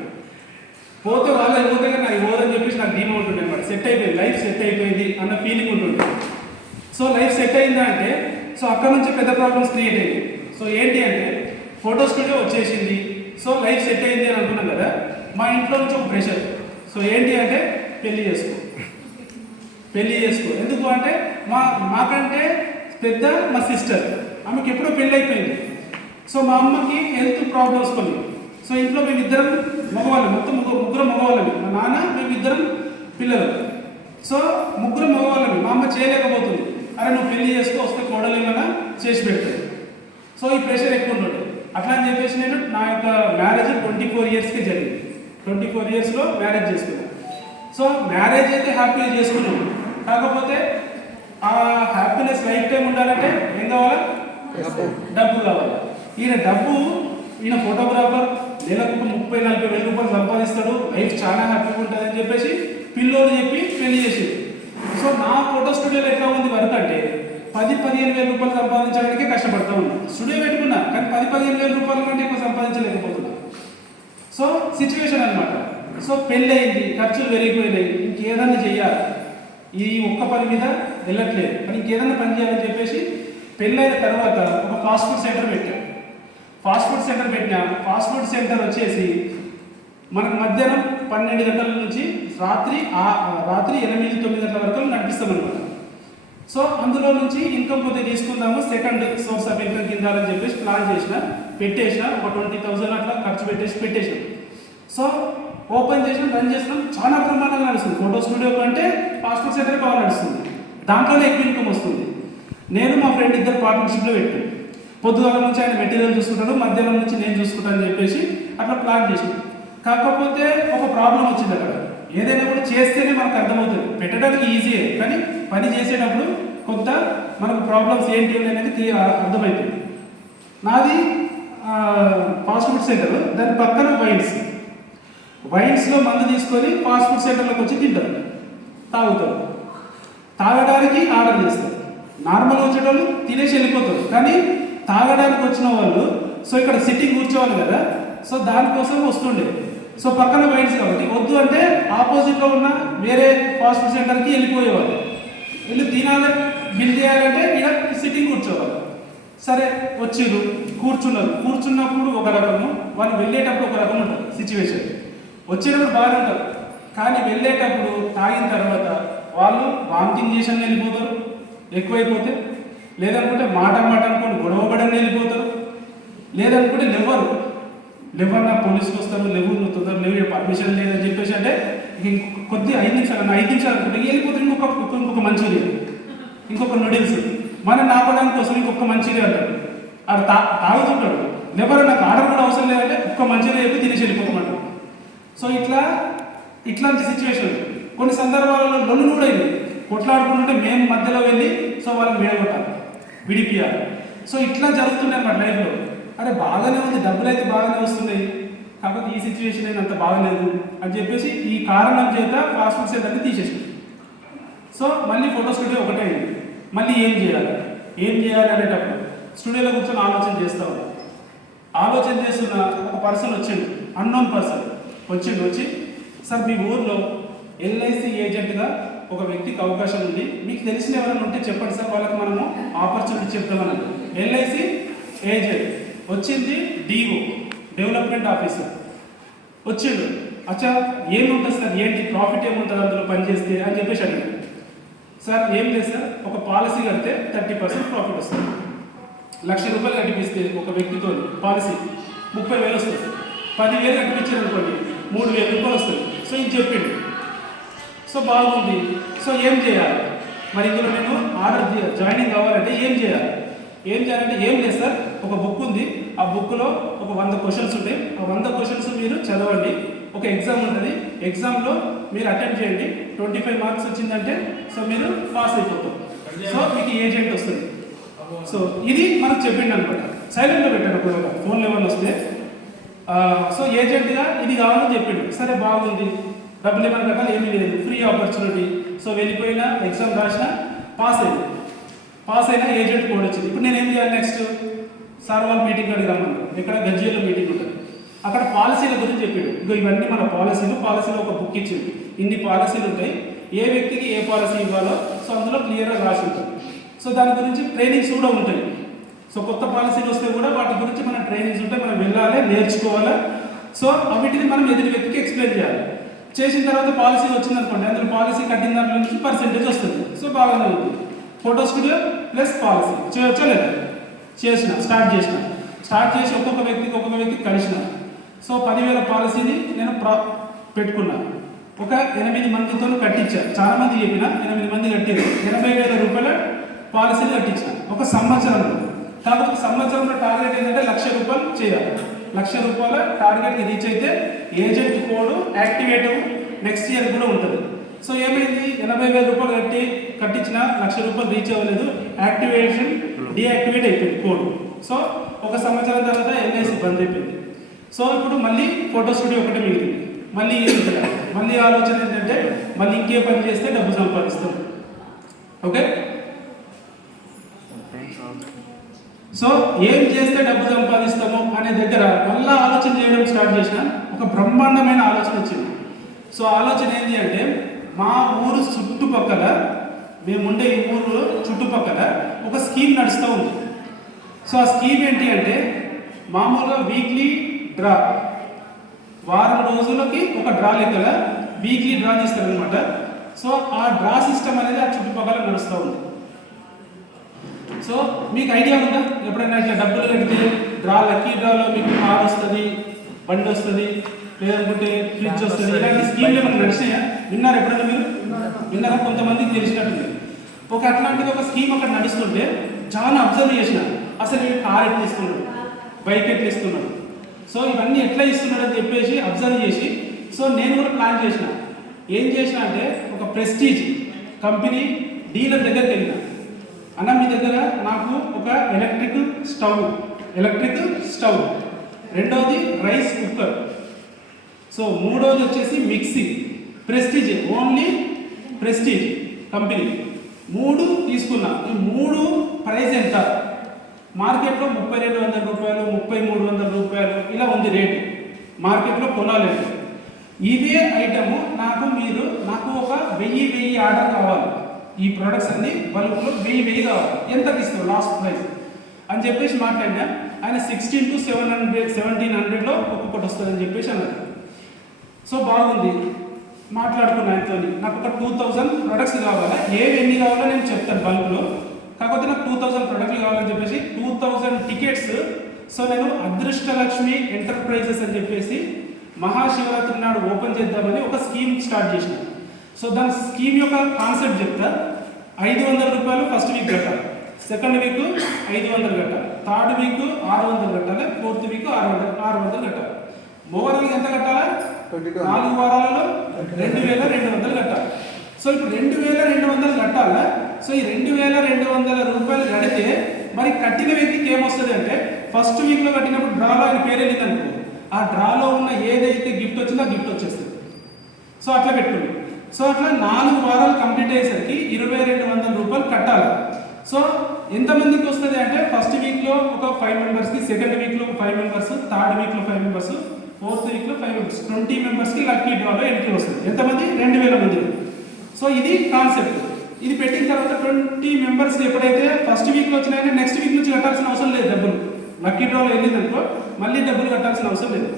పోతే వాళ్ళ పోతే కానీ నాకు పోదని చెప్పేసి నాకు ధీమా ఉంటుండే అనమాట. సెట్ అయిపోయింది, లైఫ్ సెట్ అయిపోయింది అన్న ఫీలింగ్ ఉంటుంది. సో లైఫ్ సెట్ అయిందా అంటే సో అక్కడ నుంచి పెద్ద ప్రాబ్లమ్స్ క్రియేట్ అయ్యింది. సో ఏంటి అంటే ఫోటో స్టూడియో వచ్చేసింది, సో లైఫ్ సెట్ అయింది అని అనుకున్నాం కదా. మా ఇంట్లో నుంచి ఒక ప్రెషర్, సో ఏంటి అంటే పెళ్లి చేసుకో. ఎందుకు అంటే మాకంటే పెద్ద మా సిస్టర్, ఆమెకి ఎప్పుడో పెళ్ళి అయిపోయింది. సో మా అమ్మకి హెల్త్ ప్రాబ్లమ్స్ కొన్ని. సో ఇంట్లో మేమిద్దరం మగవాళ్ళం, మొత్తం ముగ్గురు మగవాళ్ళమి. మా నాన్న మేమిద్దరం పిల్లలు. సో ముగ్గురు మగవాళ్ళమి. మా అమ్మ చేయలేకపోతుంది. అరే నువ్వు పెళ్లి చేసుకో, వస్తే కోడలు ఏమైనా చేసి పెడతాయి. సో ఈ ప్రెషర్ ఎక్కువ ఉంటుంది. అట్లా అని చెప్పేసి నేను నా యొక్క మ్యారేజ్ 24 ఇయర్స్కి జరిగింది. 24 ఇయర్స్లో మ్యారేజ్ చేసుకున్నాను. సో మ్యారేజ్ అయితే హ్యాపీగా చేసుకున్నాను. కాకపోతే ఆ హ్యాపీనెస్ లైఫ్ టైం ఉండాలంటే ఏం కావాలి? డబ్బు కావాలి. ఈయన ఫోటోగ్రాఫర్, నెలకు 30-40 వేల రూపాయలు సంపాదిస్తాడు, లైఫ్ చాలా హ్యాపీగా ఉంటుంది అని చెప్పేసి పిల్లోడు చెప్పి పెళ్లి చేసేది. సో నా ఫోటో స్టూడియోలో ఎట్లా ఉంది వర్క్ అంటే 10-15 వేల రూపాయలు సంపాదించడానికే కష్టపడతా ఉన్నా. స్టూడియో పెట్టుకున్నా కానీ 10-15 వేల రూపాయల కంటే ఎక్కువ సంపాదించలేకపోతున్నా. సో సిచ్యువేషన్ అనమాట. సో పెళ్ళి అయింది, ఖర్చులు పెరిగిపోయినాయి, ఇంకేదన్నా చెయ్యాలి, ఈ ఒక్క పని మీద వెళ్ళట్లేదు, మరి ఇంకేదన్నా పని చేయాలని చెప్పేసి పెళ్ళైన తర్వాత ఒక ఫాస్ట్ ఫుడ్ సెంటర్ పెట్టాం. ఫాస్ట్ ఫుడ్ సెంటర్ వచ్చేసి మనకు మధ్యాహ్నం 12 గంటల నుంచి రాత్రి 8-9 గంటల వరకు నడిపిస్తాం అనమాట. సో అందులో నుంచి ఇన్కమ్ కొద్దిగా తీసుకుందాము, సెకండ్ సోర్స్ ఆఫ్ ఇన్కమ్ కింద అని చెప్పేసి ప్లాన్ పెట్టేసిన ఒక 20,000 అట్లా ఖర్చు పెట్టేసాం. సో ఓపెన్ చేసిన రన్ చేసినాం, చాలా ప్రమాణంగా నడుస్తుంది. ఫోటో స్టూడియో కంటే ఫాస్ట్ ఫుడ్ సెంటర్ బాగా నడుస్తుంది, దాంట్లోనే ఎక్కువ ఇన్కమ్ వస్తుంది. నేను మా ఫ్రెండ్ ఇద్దరు పార్ట్నర్షిప్లో పెట్టాను. పొద్దుగాల నుంచి ఆయన మెటీరియల్ చూసుకుంటాడు, మధ్యాహ్నం నుంచి నేను చూసుకుంటాను అని చెప్పేసి అట్లా ప్లాన్ చేసాం. కాకపోతే ఒక ప్రాబ్లం వచ్చింది అక్కడ. ఏదైనా కూడా చేస్తేనే మనకు అర్థమవుతుంది, పెట్టడానికి ఈజీయే, కానీ పని చేసేటప్పుడు కొంత మనకు ప్రాబ్లమ్స్ ఏంటి అనేది అర్థమవుతుంది. నాది ఫాస్ట్ ఫుడ్ సెంటర్, దాని పక్కన వైన్స్లో మందు తీసుకొని ఫాస్ట్ ఫుడ్ సెంటర్లోకి వచ్చి తింటారు, తాగుతారు. తాగడానికి ఆర్డర్ చేస్తారు. నార్మల్గా వచ్చేటోళ్ళు తినేసి వెళ్ళిపోతారు, కానీ తాగడానికి వచ్చిన వాళ్ళు సో ఇక్కడ సిట్టింగ్ కూర్చోవాలి కదా, సో దానికోసం వస్తుండే. సో పక్కన వైన్స్ కాబట్టి వద్దు అంటే ఆపోజిట్లో ఉన్న వేరే ఫాస్ట్ ఫుడ్ సెంటర్కి వెళ్ళిపోయేవాళ్ళు. వెళ్ళి తినాలి, బిల్ చేయాలంటే ఇక్కడ సిట్టింగ్ కూర్చోవాలి. సరే వచ్చిర్రు, కూర్చున్నప్పుడు ఒక రకము, వాళ్ళు వెళ్ళేటప్పుడు ఒక రకం ఉంటుంది సిచ్యువేషన్. వచ్చేటప్పుడు బాగానే ఉంటారు, కానీ వెళ్ళేటప్పుడు తాగిన తర్వాత వాళ్ళు వామిటింగ్ చేసిన వెళ్ళిపోతారు ఎక్కువైపోతే, లేదనుకుంటే మాట అనుకోండి గొడవపడని వెళ్ళిపోతారు, లేదనుకుంటే లెవర్ నా పోలీసులు వస్తారు, నువ్వు తొందర లేవు, పర్మిషన్ లేదని చెప్పేసి అంటే కొద్ది 5 నిమిషాలు అనుకుంటే వెళ్ళిపోతే ఇంకొక మంచూరియా, ఇంకొక నూడిల్స్, మనం నాపడానికి కోసం ఇంకొక మంచూరియా అంటాడు. ఆడు తాగుతుంటాడు, లెవర్ నాకు ఆర్డర్ కూడా అవసరం లేదంటే ఒక్క మంచూరియా చెప్పి తినేసి వెళ్ళిపోతామంటాడు. సో ఇట్లాంటి సిచ్యువేషన్ కొన్ని సందర్భాలలో లొల్లు కూడా అయింది. కొట్లాడుకుంటుంటే మేము మధ్యలో వెళ్ళి సో వాళ్ళని వేడగొట్టాలి, విడిపియాలి. సో ఇట్లా జరుగుతున్నాయి అన్నమాట లైఫ్లో. అరే బాగానే ఉంది, డబ్బులు అయితే బాగానే వస్తున్నాయి, కాకపోతే ఈ సిచ్యువేషన్ అయితే అంత బాగలేదు అని చెప్పేసి ఈ కారణం చేత ఫాస్ట్ ఫుడ్ సెంటర్ని తీసేసాం. సో మళ్ళీ ఫోటో స్టూడియో ఒకటే అయింది. మళ్ళీ ఏం చేయాలి అనేటప్పుడు స్టూడియోలో కూర్చొని ఆలోచన చేస్తున్న ఒక పర్సన్ వచ్చిండు, అన్నోన్ పర్సన్ వచ్చి సార్ మీ ఊర్లో ఎల్ఐసి ఏజెంట్గా ఒక వ్యక్తికి అవకాశం ఉంది, మీకు తెలిసిన ఎవరైనా ఉంటే చెప్పండి సార్, వాళ్ళకి మనము ఆపర్చునిటీ చెప్తామని. ఎల్ఐసి ఏజెంట్ వచ్చింది, డిఓ డెవలప్మెంట్ ఆఫీసర్ వచ్చిండు. అచ్చా ఏముంటుంది సార్, ఏంటి ప్రాఫిట్ ఏముంటుంది అందులో పనిచేస్తే అని చెప్పేసి అడిగాడు. సార్ ఏం లేదు సార్, ఒక పాలసీ కడితే 30% ప్రాఫిట్ వస్తుంది. 1,00,000 రూపాయలు కట్టిపిస్తే ఒక వ్యక్తితో పాలసీ 30,000 వస్తుంది. 10,000 కట్టిపించారు అనుకోండి 3,000 రూపాయలు వస్తుంది. సో ఇది చెప్పిండు. సో బాగుంది. సో ఏం చేయాలి మరి, ఇందులో నేను జాయినింగ్ కావాలంటే ఏం చేయాలంటే ఏం లేదు సార్, ఒక బుక్ ఉంది, ఆ బుక్లో ఒక 100 క్వశ్చన్స్ ఉంటాయి. ఆ 100 క్వశ్చన్స్ మీరు చదవండి, ఒక ఎగ్జామ్ ఉంటుంది, ఎగ్జామ్లో మీరు అటెంప్ట్ చేయండి, 25 మార్క్స్ వచ్చిందంటే సో మీరు పాస్ అయిపోతారు, సో మీకు ఏజెంట్ వస్తుంది. సో ఇది మనకు చెప్పిండు అనమాట. సైలెంట్లో పెట్టాడు ఒకవేళ ఫోన్లో ఏమైనా వస్తే. సో ఏజెంట్గా ఇది కావాలని చెప్పిండు. సరే బాగుంది, డబ్బులు ఏమైనా కట్టాలి, ఏమీ లేదు, ఫ్రీ ఆపర్చునిటీ. సో వెళ్ళిపోయినా, ఎగ్జామ్ రాసిన, పాస్ అయినా ఏజెంట్ కోడ్ వచ్చింది. ఇప్పుడు నేను ఏం చేయాలి నెక్స్ట్? సార్ వాళ్ళు మీటింగ్ అడిగి రమ్మన్నారు. ఇక్కడ గజ్వేల్లో మీటింగ్ ఉంటుంది. అక్కడ పాలసీల గురించి చెప్పాడు. ఇగో ఇవన్నీ మన పాలసీలో ఒక బుక్ ఇచ్చింది. ఇన్ని పాలసీలు ఉంటాయి, ఏ వ్యక్తికి ఏ పాలసీ ఇవ్వాలో సో అందులో క్లియర్గా రాసి ఉంటుంది. సో దాని గురించి ట్రైనింగ్స్ కూడా ఉంటాయి. సో కొత్త పాలసీలు వస్తే కూడా వాటి గురించి మన ట్రైనింగ్స్ ఉంటాయి, మనం వెళ్ళాలి, నేర్చుకోవాలి. సో వీటిని మనం ఎదుటి వ్యక్తికి ఎక్స్ప్లెయిన్ చేయాలి. చేసిన తర్వాత పాలసీ వచ్చిందనుకోండి, అందులో పాలసీ కట్టిన దాంట్లో నుంచి పర్సెంటేజ్ వస్తుంది. సో బాగానే ఉంది. ఫోటో స్టూడియో ప్లస్ పాలసీ చేయొచ్చా లేదా? స్టార్ట్ చేసి ఒక్కొక్క వ్యక్తికి కలిసిన. సో 10,000 పాలసీని నేను పెట్టుకున్నాను. ఒక 8 మందితో కట్టించాను. చాలా మంది చెప్పిన 8 మంది కట్టారు. 80,000 రూపాయల పాలసీలు కట్టించాను ఒక సంవత్సరంలో. కాకపోతే సంవత్సరంలో టార్గెట్ ఏంటంటే 1,00,000 రూపాయలు చేయాలి. 1,00,000 రూపాయల టార్గెట్కి రీచ్ అయితే agent code activate next year కూడా ఉంటుంది. సో ఏమైంది? 80,000 రూపాయలు కట్టించిన 1,00,000 రూపాయలు రీచ్ అవ్వలేదు. డీయాక్టివేట్ అయిపోయింది కోడ్. సో ఒక సంవత్సరం తర్వాత ఎల్ఐసి బంద్ అయిపోయింది. సో ఇప్పుడు మళ్ళీ ఫోటో స్టూడియో ఒకటే మిగిలింది. మళ్ళీ ఆలోచన ఏంటంటే మళ్ళీ ఇంకే పని చేస్తే డబ్బు సంపాదిస్తాం. ఓకే, సో ఏం చేస్తే డబ్బు సంపాదిస్తాము అనే దగ్గర మళ్ళీ ఆలోచన చేయడం స్టార్ట్ చేసిన. ఒక బ్రహ్మాండమైన ఆలోచన వచ్చింది. సో ఆలోచన ఏంటి అంటే, మా ఊరు చుట్టుపక్కల, మేముండే ఈ ఊరు చుట్టుపక్కల ఒక స్కీమ్ నడుస్తూ ఉంది. సో ఆ స్కీమ్ ఏంటి అంటే, మామూలుగా వీక్లీ డ్రా, వారం రోజులకి ఒక డ్రా లెక్కల వీక్లీ డ్రా తీస్తారనమాట. సో ఆ డ్రా సిస్టమ్ అనేది ఆ చుట్టుపక్కల నడుస్తూ ఉంది. సో మీకు ఐడియా ఉందా? ఎప్పుడైనా ఇట్లా డబ్బులు కడితే లక్కీ డ్రాలో మీకు కార్ వస్తుంది, బండి వస్తుంది, లేదనుకుంటే ఫ్రిడ్జ్ వస్తుంది, ఇలాంటి స్కీమ్లు ఏమైనా నడిచినాయా? విన్నారు ఎప్పుడైనా మీరు? విన్నారా? కొంతమందికి తెలిసినట్టుంది. అట్లాంటిది ఒక స్కీమ్ అక్కడ నడుస్తుంటే చాలా అబ్జర్వ్ చేసిన. అసలు వీళ్ళు కార్ ఎట్లా ఇస్తున్నాడు, బైక్ ఎట్లా ఇస్తున్నాడు, సో ఇవన్నీ ఎట్లా ఇస్తున్నాడు అని చెప్పేసి అబ్జర్వ్ చేసి, సో నేను కూడా ప్లాన్ చేసిన. ఏం చేసిన అంటే, ఒక ప్రెస్టీజ్ కంపెనీ డీలర్ దగ్గరికి వెళ్ళిన. అన్న, మీ దగ్గర నాకు ఒక ఎలక్ట్రిక్ స్టవ్, రెండవది రైస్ కుక్కర్, సో మూడవది వచ్చేసి mixie, prestige, only prestige company 3 తీసుకున్నా. ఈ 3 ప్రైస్ ఎంత? మార్కెట్లో 3,200 రూపాయలు, 3,300 రూపాయలు ఇలా ఉంది రేటు. మార్కెట్లో కొనాలంటే ఇదే ఐటము నాకు ఒక 1,000 ఆర్డర్ కావాలి. ఈ ప్రొడక్ట్స్ అన్ని బల్క్లో 1,000 కావాలి. ఎంతకి ఇస్తావు లాస్ట్ ప్రైస్ అని చెప్పేసి మాట్లాడినా. ఆయన 16 to 1700లో ఒక్కొక్కటి వస్తుందని చెప్పేసి అన్నారు. సో బాగుంది, మాట్లాడుకున్నా ఆయనతో. నాకు ఒక 2,000 ప్రొడక్ట్స్ కావాలా, ఎన్ని కావాలో నేను చెప్తాను బల్క్లో, కాకపోతే నాకు 2,000 ప్రొడక్ట్లు కావాలని చెప్పేసి 2,000 టికెట్స్. సో నేను అదృష్టలక్ష్మి ఎంటర్ప్రైజెస్ అని చెప్పేసి మహాశివరాత్రి నాడు ఓపెన్ చేద్దామని ఒక స్కీమ్ స్టార్ట్ చేసిన. సో దాని స్కీమ్ యొక్క కాన్సెప్ట్ చెప్తా. 500 రూపాయలు ఫస్ట్ వీక్ కట్టాలి, సెకండ్ వీక్ 500 కట్టాలి, థర్డ్ వీక్ 600 కట్టాలి, ఫోర్త్ వీక్ 600 కట్టాలి. ఓవరాల్ ఎంత కట్టాలా? 4 వారాలలో 2,200 కట్టాలి. సో ఇప్పుడు 2,200 కట్టాలా? సో ఈ 2,200 రూపాయలు కడితే మరి కట్టిన వ్యక్తికి ఏమొస్తుంది అంటే, ఫస్ట్ వీక్లో కట్టినప్పుడు డ్రాలో ఆయన పేరు వెళ్ళింది అనుకో, ఆ డ్రాలో ఉన్న ఏదైతే గిఫ్ట్ వచ్చిందో ఆ గిఫ్ట్ వచ్చేస్తుంది. సో అట్లా పెట్టుకోండి. సో అట్లా 4 వారాలు కంప్లీట్ అయ్యేసరికి 2,200 రూపాయలు కట్టాలి. సో ఎంతమందికి వస్తుంది అంటే, ఫస్ట్ వీక్లో ఒక 5 మెంబర్స్కి, సెకండ్ వీక్లో ఒక 5 మెంబర్స్, థర్డ్ వీక్లో 5 మెంబర్స్, ఫోర్త్ వీక్లో 5 మెంబర్స్, 20 మెంబర్స్కి లక్కీ డ్రాలో ఎంట్రీ వస్తుంది. ఎంతమంది? 2,000 మంది. సో ఇది కాన్సెప్ట్. ఇది పెట్టిన తర్వాత 20 మెంబర్స్ ఎప్పుడైతే ఫస్ట్ వీక్లో వచ్చినాయంటే నెక్స్ట్ వీక్ నుంచి కట్టాల్సిన అవసరం లేదు డబ్బులు. లక్కీ డ్రాలో వెళ్ళిందనుకో మళ్ళీ డబ్బులు కట్టాల్సిన అవసరం లేదు.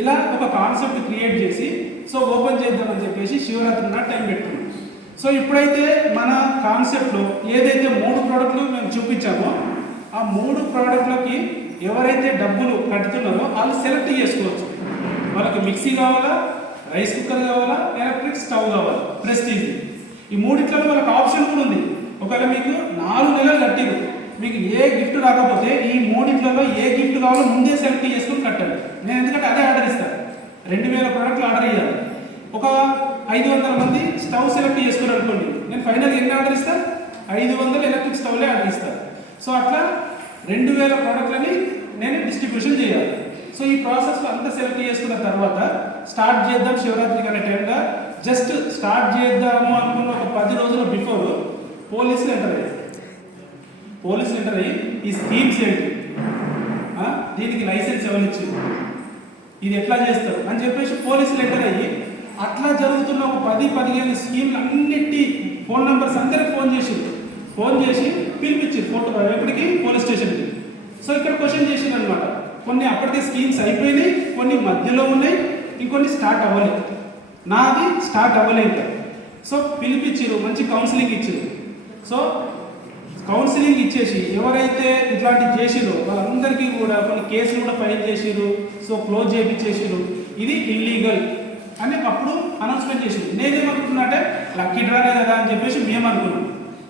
ఇలా ఒక కాన్సెప్ట్ క్రియేట్ చేసి సో ఓపెన్ చేద్దామని చెప్పేసి శివరాత్రి నాడు టైం పెట్టుకున్నాం. సో ఇప్పుడైతే మన కాన్సెప్ట్లో ఏదైతే 3 ప్రోడక్ట్లు మేము చూపించామో ఆ 3 ప్రోడక్ట్లకి ఎవరైతే డబ్బులు కట్టుతున్నారో వాళ్ళు సెలెక్ట్ చేసుకోవచ్చు. వాళ్ళకి మిక్సీ కావాలా, రైస్ కుక్కర్ కావాలా, ఎలక్ట్రిక్ స్టవ్ కావాలా, ప్రెస్టీజ్. ఈ 3 వాళ్ళకి ఆప్షన్ కూడా ఉంది. ఒకవేళ మీకు 4 నెలలు కట్టిరు, మీకు ఏ గిఫ్ట్ రాకపోతే ఈ 3 ఏ గిఫ్ట్ కావాలో ముందే సెలెక్ట్ చేసుకుని కట్టండి. నేను ఎందుకంటే అదే ఆర్డర్ ఇస్తాను. 2,000 ప్రోడక్ట్లు ఆర్డర్ ఇవ్వాలి. ఒక 500 మంది స్టవ్ సెలెక్ట్ చేసుకుని అనుకోండి, నేను ఫైనల్ ఎన్ని ఆర్డర్ ఇస్తాను? 500 ఎలక్ట్రిక్ స్టవ్లే ఆర్డర్ ఇస్తాను. సో అట్లా 2,000 ప్రోడక్ట్లని నేను డిస్ట్రిబ్యూషన్ చేయాలి. సో ఈ ప్రాసెస్లో అంతా సెలెక్ట్ చేసుకున్న తర్వాత స్టార్ట్ చేద్దాం శివరాత్రికి అనే టైంలో జస్ట్ స్టార్ట్ చేద్దాము అనుకున్న ఒక 10 రోజుల బిఫోర్ పోలీసులు ఎంటర్ అయ్యి ఈ స్కీమ్స్ ఏంటి, దీనికి లైసెన్స్ ఎవరు ఇచ్చింది, ఇది ఎట్లా చేస్తారు అని చెప్పేసి పోలీసులు ఎంటర్ అయ్యి అట్లా జరుగుతున్న ఒక 10-15 స్కీమ్లు అన్నిటి ఫోన్ నెంబర్స్ అందరికి ఫోన్ చేసి పిలిపించారు ఫోటో ఎప్పటికి పోలీస్ స్టేషన్కి. సో ఇక్కడ క్వశ్చన్ చేసింది అనమాట. కొన్ని అప్పటికే స్కీమ్స్ అయిపోయినాయి, కొన్ని మధ్యలో ఉన్నాయి, ఇంకొన్ని స్టార్ట్ అవ్వలేదు. నాది స్టార్ట్ అవ్వలేదు. సో పిలిపించారు, మంచి కౌన్సిలింగ్ ఇచ్చారు. సో కౌన్సిలింగ్ ఇచ్చేసి ఎవరైతే ఇట్లాంటివి చేసిరో వాళ్ళందరికీ కూడా కొన్ని కేసులు కూడా ఫైల్ చేసిరు. సో క్లోజ్ చేయించేసిరు. ఇది ఇల్లీగల్ అని అప్పుడు అనౌన్స్మెంట్ చేసింది. నేనేమనుకుంటున్నా అంటే లక్కీ డ్రానే కదా అని చెప్పేసి మేము అనుకున్నాం,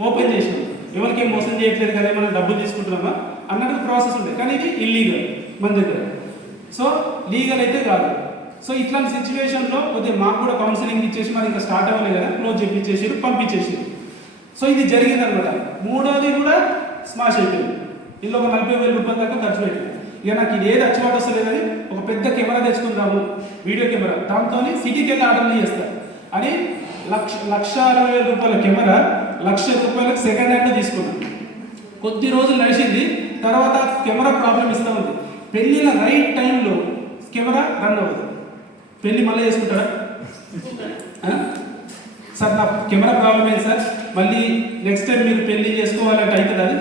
ఓపెన్ చేసినాం. ఎవరికేం మోసం చేయట్లేదు కదా, మనం డబ్బులు తీసుకుంటున్నామా అన్నట్టు ప్రాసెస్ ఉంటుంది. కానీ ఇది ఇల్లీగల్ మన దగ్గర. సో లీగల్ అయితే కాదు. సో ఇట్లాంటి సిచ్యువేషన్లో కొద్దిగా మాకు కూడా కౌన్సిలింగ్ ఇచ్చేసి మరి ఇంకా స్టార్ట్ అవ్వలేదు కదా, క్లోజ్ చేయించేసారు, పంపించేసారు. సో ఇది జరిగింది అనమాట. మూడోది కూడా స్మాష్ అయిపోయింది. ఇందులో ఒక 40,000 రూపాయల దాకా ఖర్చు పెట్టింది. ఇక నాకు ఇది ఏది అచ్చుబాటు వస్తలేదని ఒక పెద్ద కెమెరా తెచ్చుకుందాము, వీడియో కెమెరా, దాంతో సిటీకి వెళ్ళి ఆర్డర్లు చేస్తారు అని 1,60,000 రూపాయల కెమెరా 1,00,000 రూపాయలకు సెకండ్ హ్యాండ్ తీసుకున్నాను. కొద్ది రోజులు నడిచింది. తర్వాత కెమెరా ప్రాబ్లం ఇస్తూ ఉంది. పెళ్ళిన రైట్ టైంలో కెమెరా రన్ అవ్వదు. పెళ్ళి మళ్ళీ చేసుకుంటాడా సార్, నా కెమెరా ప్రాబ్లం ఏంటి సార్, మళ్ళీ నెక్స్ట్ టైం మీరు పెళ్లి చేసుకోవాలంటే అవుతుంది అది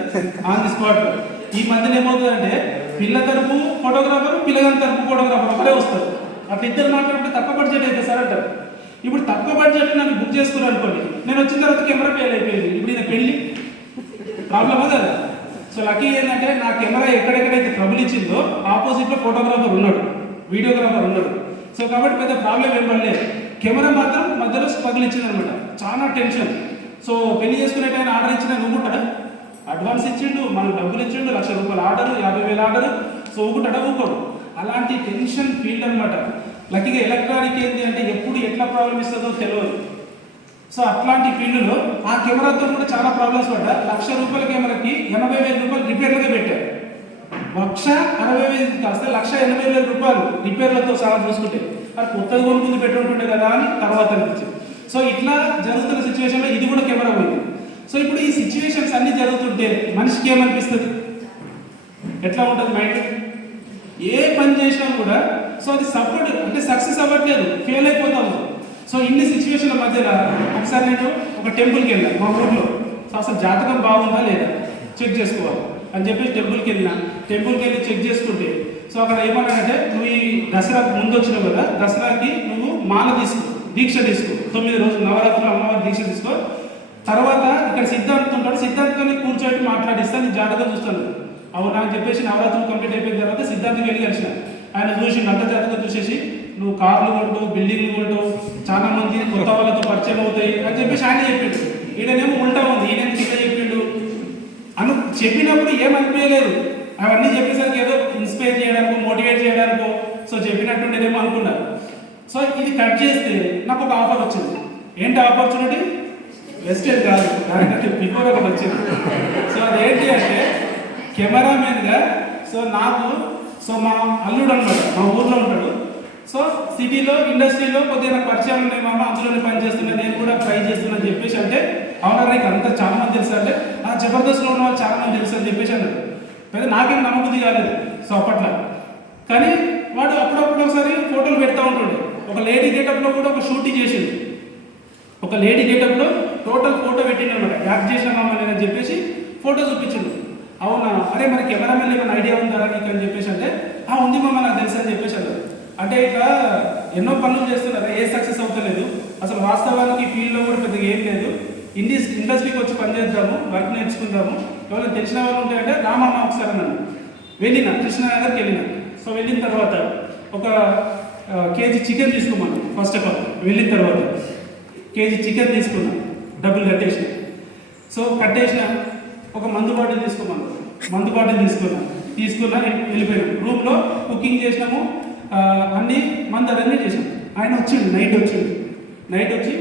ఆన్ ది స్పాట్. ఈ మధ్యన ఏమవుతుందంటే పిల్ల తరపు ఫోటోగ్రాఫర్, పిల్లగాని తరపు ఫోటోగ్రాఫర్ ఒకరే వస్తారు. అట్లా ఇద్దరు మాట్లాడుకుంటే తక్కువ బడ్జెట్ అయితే సార్ అంటారు. ఇప్పుడు తక్కువ బడ్జెట్ నన్ను బుక్ చేసుకున్నాను అనుకోండి, నేను వచ్చిన తర్వాత కెమెరా ఫెయిల్ అయిపోయింది. ఇప్పుడు ఇది పెళ్ళి ప్రాబ్లమా కదా. సో లక్కీ ఏంటంటే నా కెమెరా ఎక్కడెక్కడైతే ట్రబుల్ ఇచ్చిందో ఆపోజిట్లో ఫోటోగ్రాఫర్ ఉన్నాడు, వీడియోగ్రాఫర్ ఉన్నాడు. సో కాబట్టి పెద్ద ప్రాబ్లం ఏం పడలేదు. కెమెరా మాత్రం మధ్యలో స్ట్రగుల్ ఇచ్చింది అనమాట, చాలా టెన్షన్. సో పెళ్లి చేసుకునే టైం ఆర్డర్ ఇచ్చిన నువ్వుకుంటాడా, అడ్వాన్స్ ఇచ్చిండు, మనకు డబ్బులు ఇచ్చిండు, 1,00,000 రూపాయలు ఆర్డర్, 50,000 ఆర్డర్. సో ఊకుంటాడా, ఊకోడు. అలాంటి టెన్షన్ ఫీల్డ్ అనమాట. లక్కీగా ఎలక్ట్రానిక్ ఏంటి అంటే ఎప్పుడు ఎట్లా ప్రాబ్లం ఇస్తుందో తెలియదు. సో అట్లాంటి ఫీల్డ్లో ఆ కెమెరాతో కూడా చాలా ప్రాబ్లమ్స్ పడ్డా. 1,00,000 రూపాయల కెమెరాకి 80,000 రూపాయలు రిపేర్లుగా పెట్టారు. 1,60,000 కాస్త 1,80,000 రూపాయలు రిపేర్లతో సహా చూసుకుంటే అది కొత్తది కొనుక్కుంది పెట్టుంటుండే కదా అని తర్వాత అనిపించింది. సో ఇట్లా జరుగుతున్న సిచ్యువేషన్లో ఇది కూడా కెమెరా పోయింది. సో ఇప్పుడు ఈ సిచ్యువేషన్స్ అన్నీ జరుగుతుంటే మనిషికి ఏమనిపిస్తుంది, ఎట్లా ఉంటుంది మైండ్? ఏ పని చేసినా కూడా సో అది సపోర్ట్ అంటే సక్సెస్ అవ్వట్లేదు, ఫెయిల్ అయిపోతాము. సో ఇన్ని సిచ్యువేషన్ల మధ్యలో ఒకసారి నేను ఒక టెంపుల్కి వెళ్ళాను మా ఊర్లో. సో అసలు జాతకం బాగుందా లేదా చెక్ చేసుకోవాలి అని చెప్పేసి టెంపుల్కి వెళ్ళి చెక్ చేసుకుంటే సో అక్కడ ఏమన్నానంటే, నువ్వు ఈ దసరాకు ముందు వచ్చినావు కదా, దసరాకి నువ్వు మాల తీసుకో, దీక్ష తీసుకో, 9 రోజులు నవరాత్రులు అమ్మవారి దీక్ష తీసుకో. తర్వాత ఇక్కడ సిద్ధాంతం ఉంటాడు, సిద్ధాంతాన్ని కూర్చోబెట్టి మాట్లాడిస్తాను, నేను జాతకం చూస్తాను. అవునా అని చెప్పేసి నవరాత్రులు కంప్లీట్ అయిపోయిన తర్వాత సిద్ధాంతం వెళ్ళి కలిసిన ఆయన చూసి అంత జాతకం చూసేసి, నువ్వు కార్లు కొంటావు, బిల్డింగ్లు కొంటావు, చాలా మంది కొత్త వాళ్ళతో పరిచయం అవుతాయి అని చెప్పేసి ఆయన చెప్పిండు. ఈయనేమో ఉంటా ఉంది, ఈయన కింద చెప్పిండు అను చెప్పినప్పుడు ఏమనిపించలేదు. అవన్నీ చెప్పేసరికి ఏదో ఇన్స్పైర్ చేయడానికో మోటివేట్ చేయడానికో సో చెప్పినట్టుండేదేమో అనుకున్నారు. సో ఇది కట్ చేస్తే నాకు ఒక ఆఫర్ వచ్చింది. ఏంటి ఆపర్చునిటీ? వెస్టర్న్ కాదు, దానికంటే బిఫోర్ ఒకటి వచ్చింది. సో అదేంటి అంటే కెమెరామెన్గా సో నాకు సో మా అల్లుడు అనమాట, మా ఊర్లో ఉంటాడు. సో సిటీలో ఇండస్ట్రీలో కొద్దిగా నాకు పరిచయాలు ఉన్నాయి, మామ అందులోనే పని చేస్తున్నా, నేను కూడా ట్రై చేస్తున్నా అని చెప్పేసి అంటే, అవునా నీకు అంతా చాలా మంది తెలుసు అంటే, ఆ జబర్దస్త్లో ఉన్న వాళ్ళు చాలా మంది తెలుసు అని చెప్పేసి అన్నాడు. పెద్ద నాకేం నమ్మబుద్ధి కాలేదు. సో అప్పట్లో కానీ వాడు అప్పుడప్పుడు ఒకసారి ఫోటోలు పెడతా ఉంటుండే. ఒక లేడీ గెటప్లో కూడా ఒక షూటింగ్ చేసిండు. ఒక లేడీ గెటప్లో టోటల్ ఫోటో పెట్టిండు అనమాట, యాక్ట్ చేసినామా అని చెప్పేసి ఫోటో చూపించిండు. అవునా, అరే మరి కెమెరామెన్ ఏమైనా ఐడియా ఉందా నీకు అని చెప్పేసి అంటే, ఉంది మామ నాకు తెలుసు అని చెప్పేసి అన్నారు. అంటే ఇట్లా ఎన్నో పనులు చేస్తున్నారు, ఏ సక్సెస్ అవుతలేదు. అసలు వాస్తవానికి ఫీల్డ్లో కూడా పెద్దగా ఏం లేదు. ఇండస్ట్రీకి వచ్చి పనిచేద్దాము, వర్క్ నేర్చుకుందాము, ఎవరైనా తెలిసిన వాళ్ళు ఉంటాయంటే రామమ్మ ఒకసారి నన్ను వెళ్ళిన కృష్ణనగర్కి వెళ్ళిన. సో వెళ్ళిన తర్వాత ఒక కేజీ చికెన్ తీసుకోమన్నాను. ఫస్ట్ ఆఫ్ ఆల్ వెళ్ళిన తర్వాత కేజీ చికెన్ తీసుకున్నాను, డబ్బులు కట్టేసిన. సో కట్టేసిన ఒక మందు బాటిల్ తీసుకోమన్నాను, మందు బాటిల్ తీసుకున్నా వెళ్ళిపోయాను. రూమ్లో కుకింగ్ చేసినాము, అన్నీ మందు అరేంజ్ చేసాం. ఆయన వచ్చిండు, నైట్ వచ్చి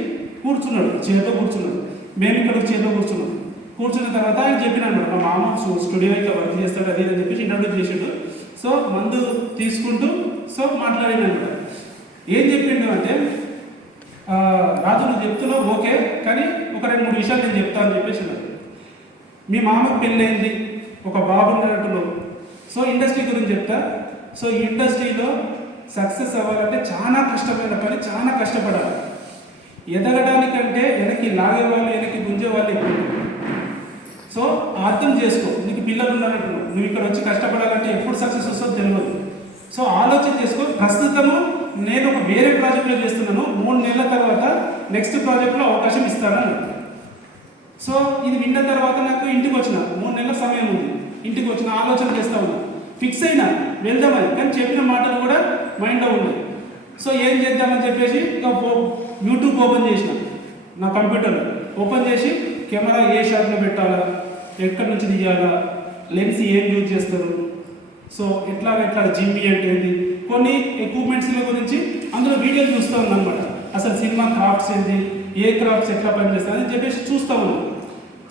కూర్చున్నాడు, చేతితో కూర్చున్నాడు. మేము ఇక్కడ చేతితో కూర్చున్న తర్వాత ఆయన చెప్పినాడు, మా మామ స్టూడియో అయితే వర్క్ చేస్తాడు అది అని చెప్పేసి ఇంట్రడ్యూస్ చేసాడు. సో మందు తీసుకుంటూ సో మాట్లాడింది అనమాట. ఏం చెప్పిండు అంటే, రాజు నువ్వు చెప్తున్నావు ఓకే, కానీ ఒక 2-3 విషయాలు నేను చెప్తాను చెప్పేసి మీ మామకు పెళ్ళైంది, ఒక బాబు ఉన్నట్టులో. సో ఇండస్ట్రీ గురించి చెప్తా. సో ఈ ఇండస్ట్రీలో సక్సెస్ అవ్వాలంటే చాలా కష్టమైన పని, చాలా కష్టపడాలి. ఎదగడానికంటే వెనక్కి లాగేవాళ్ళు, వెనక్కి గుంజేవాళ్ళు ఎక్కువ. సో అర్థం చేసుకో, నీకు పిల్లలు ఉన్నట్టు నువ్వు ఇక్కడ వచ్చి కష్టపడాలంటే ఎప్పుడు సక్సెస్ వస్తుందో తెలియదు. సో ఆలోచన చేసుకో. ప్రస్తుతము నేను ఒక వేరే ప్రాజెక్ట్లో చేస్తున్నాను, 3 నెలల తర్వాత నెక్స్ట్ ప్రాజెక్ట్లో అవకాశం ఇస్తాను. సో ఇది విన్న తర్వాత నాకు ఇంటికి వచ్చిన 3 నెలల సమయం ఉంది. ఇంటికి వచ్చిన ఆలోచన చేస్తా ఉన్నా, ఫిక్స్ అయినా వెళ్దామని. కానీ చెప్పిన మాటలు కూడా మైండ్లో ఉన్నాయి. సో ఏం చేద్దామని చెప్పేసి యూట్యూబ్ ఓపెన్ చేసిన, నా కంప్యూటర్లో ఓపెన్ చేసి కెమెరా ఏ షాట్లో పెట్టాలా, ఎక్కడి నుంచి తీయాలా, లెన్స్ ఏం యూజ్ చేస్తారు, సో ఎట్లా జిమ్మి అంటే ఏంటి, కొన్ని ఎక్విప్మెంట్స్ల గురించి అందులో వీడియోలు చూస్తూ ఉన్నాను అనమాట. అసలు సినిమా క్రాఫ్ట్స్ ఏంటి, ఏ క్రాఫ్ట్స్ ఎట్లా పనిచేస్తాయి అని చెప్పేసి చూస్తూ ఉన్నాను.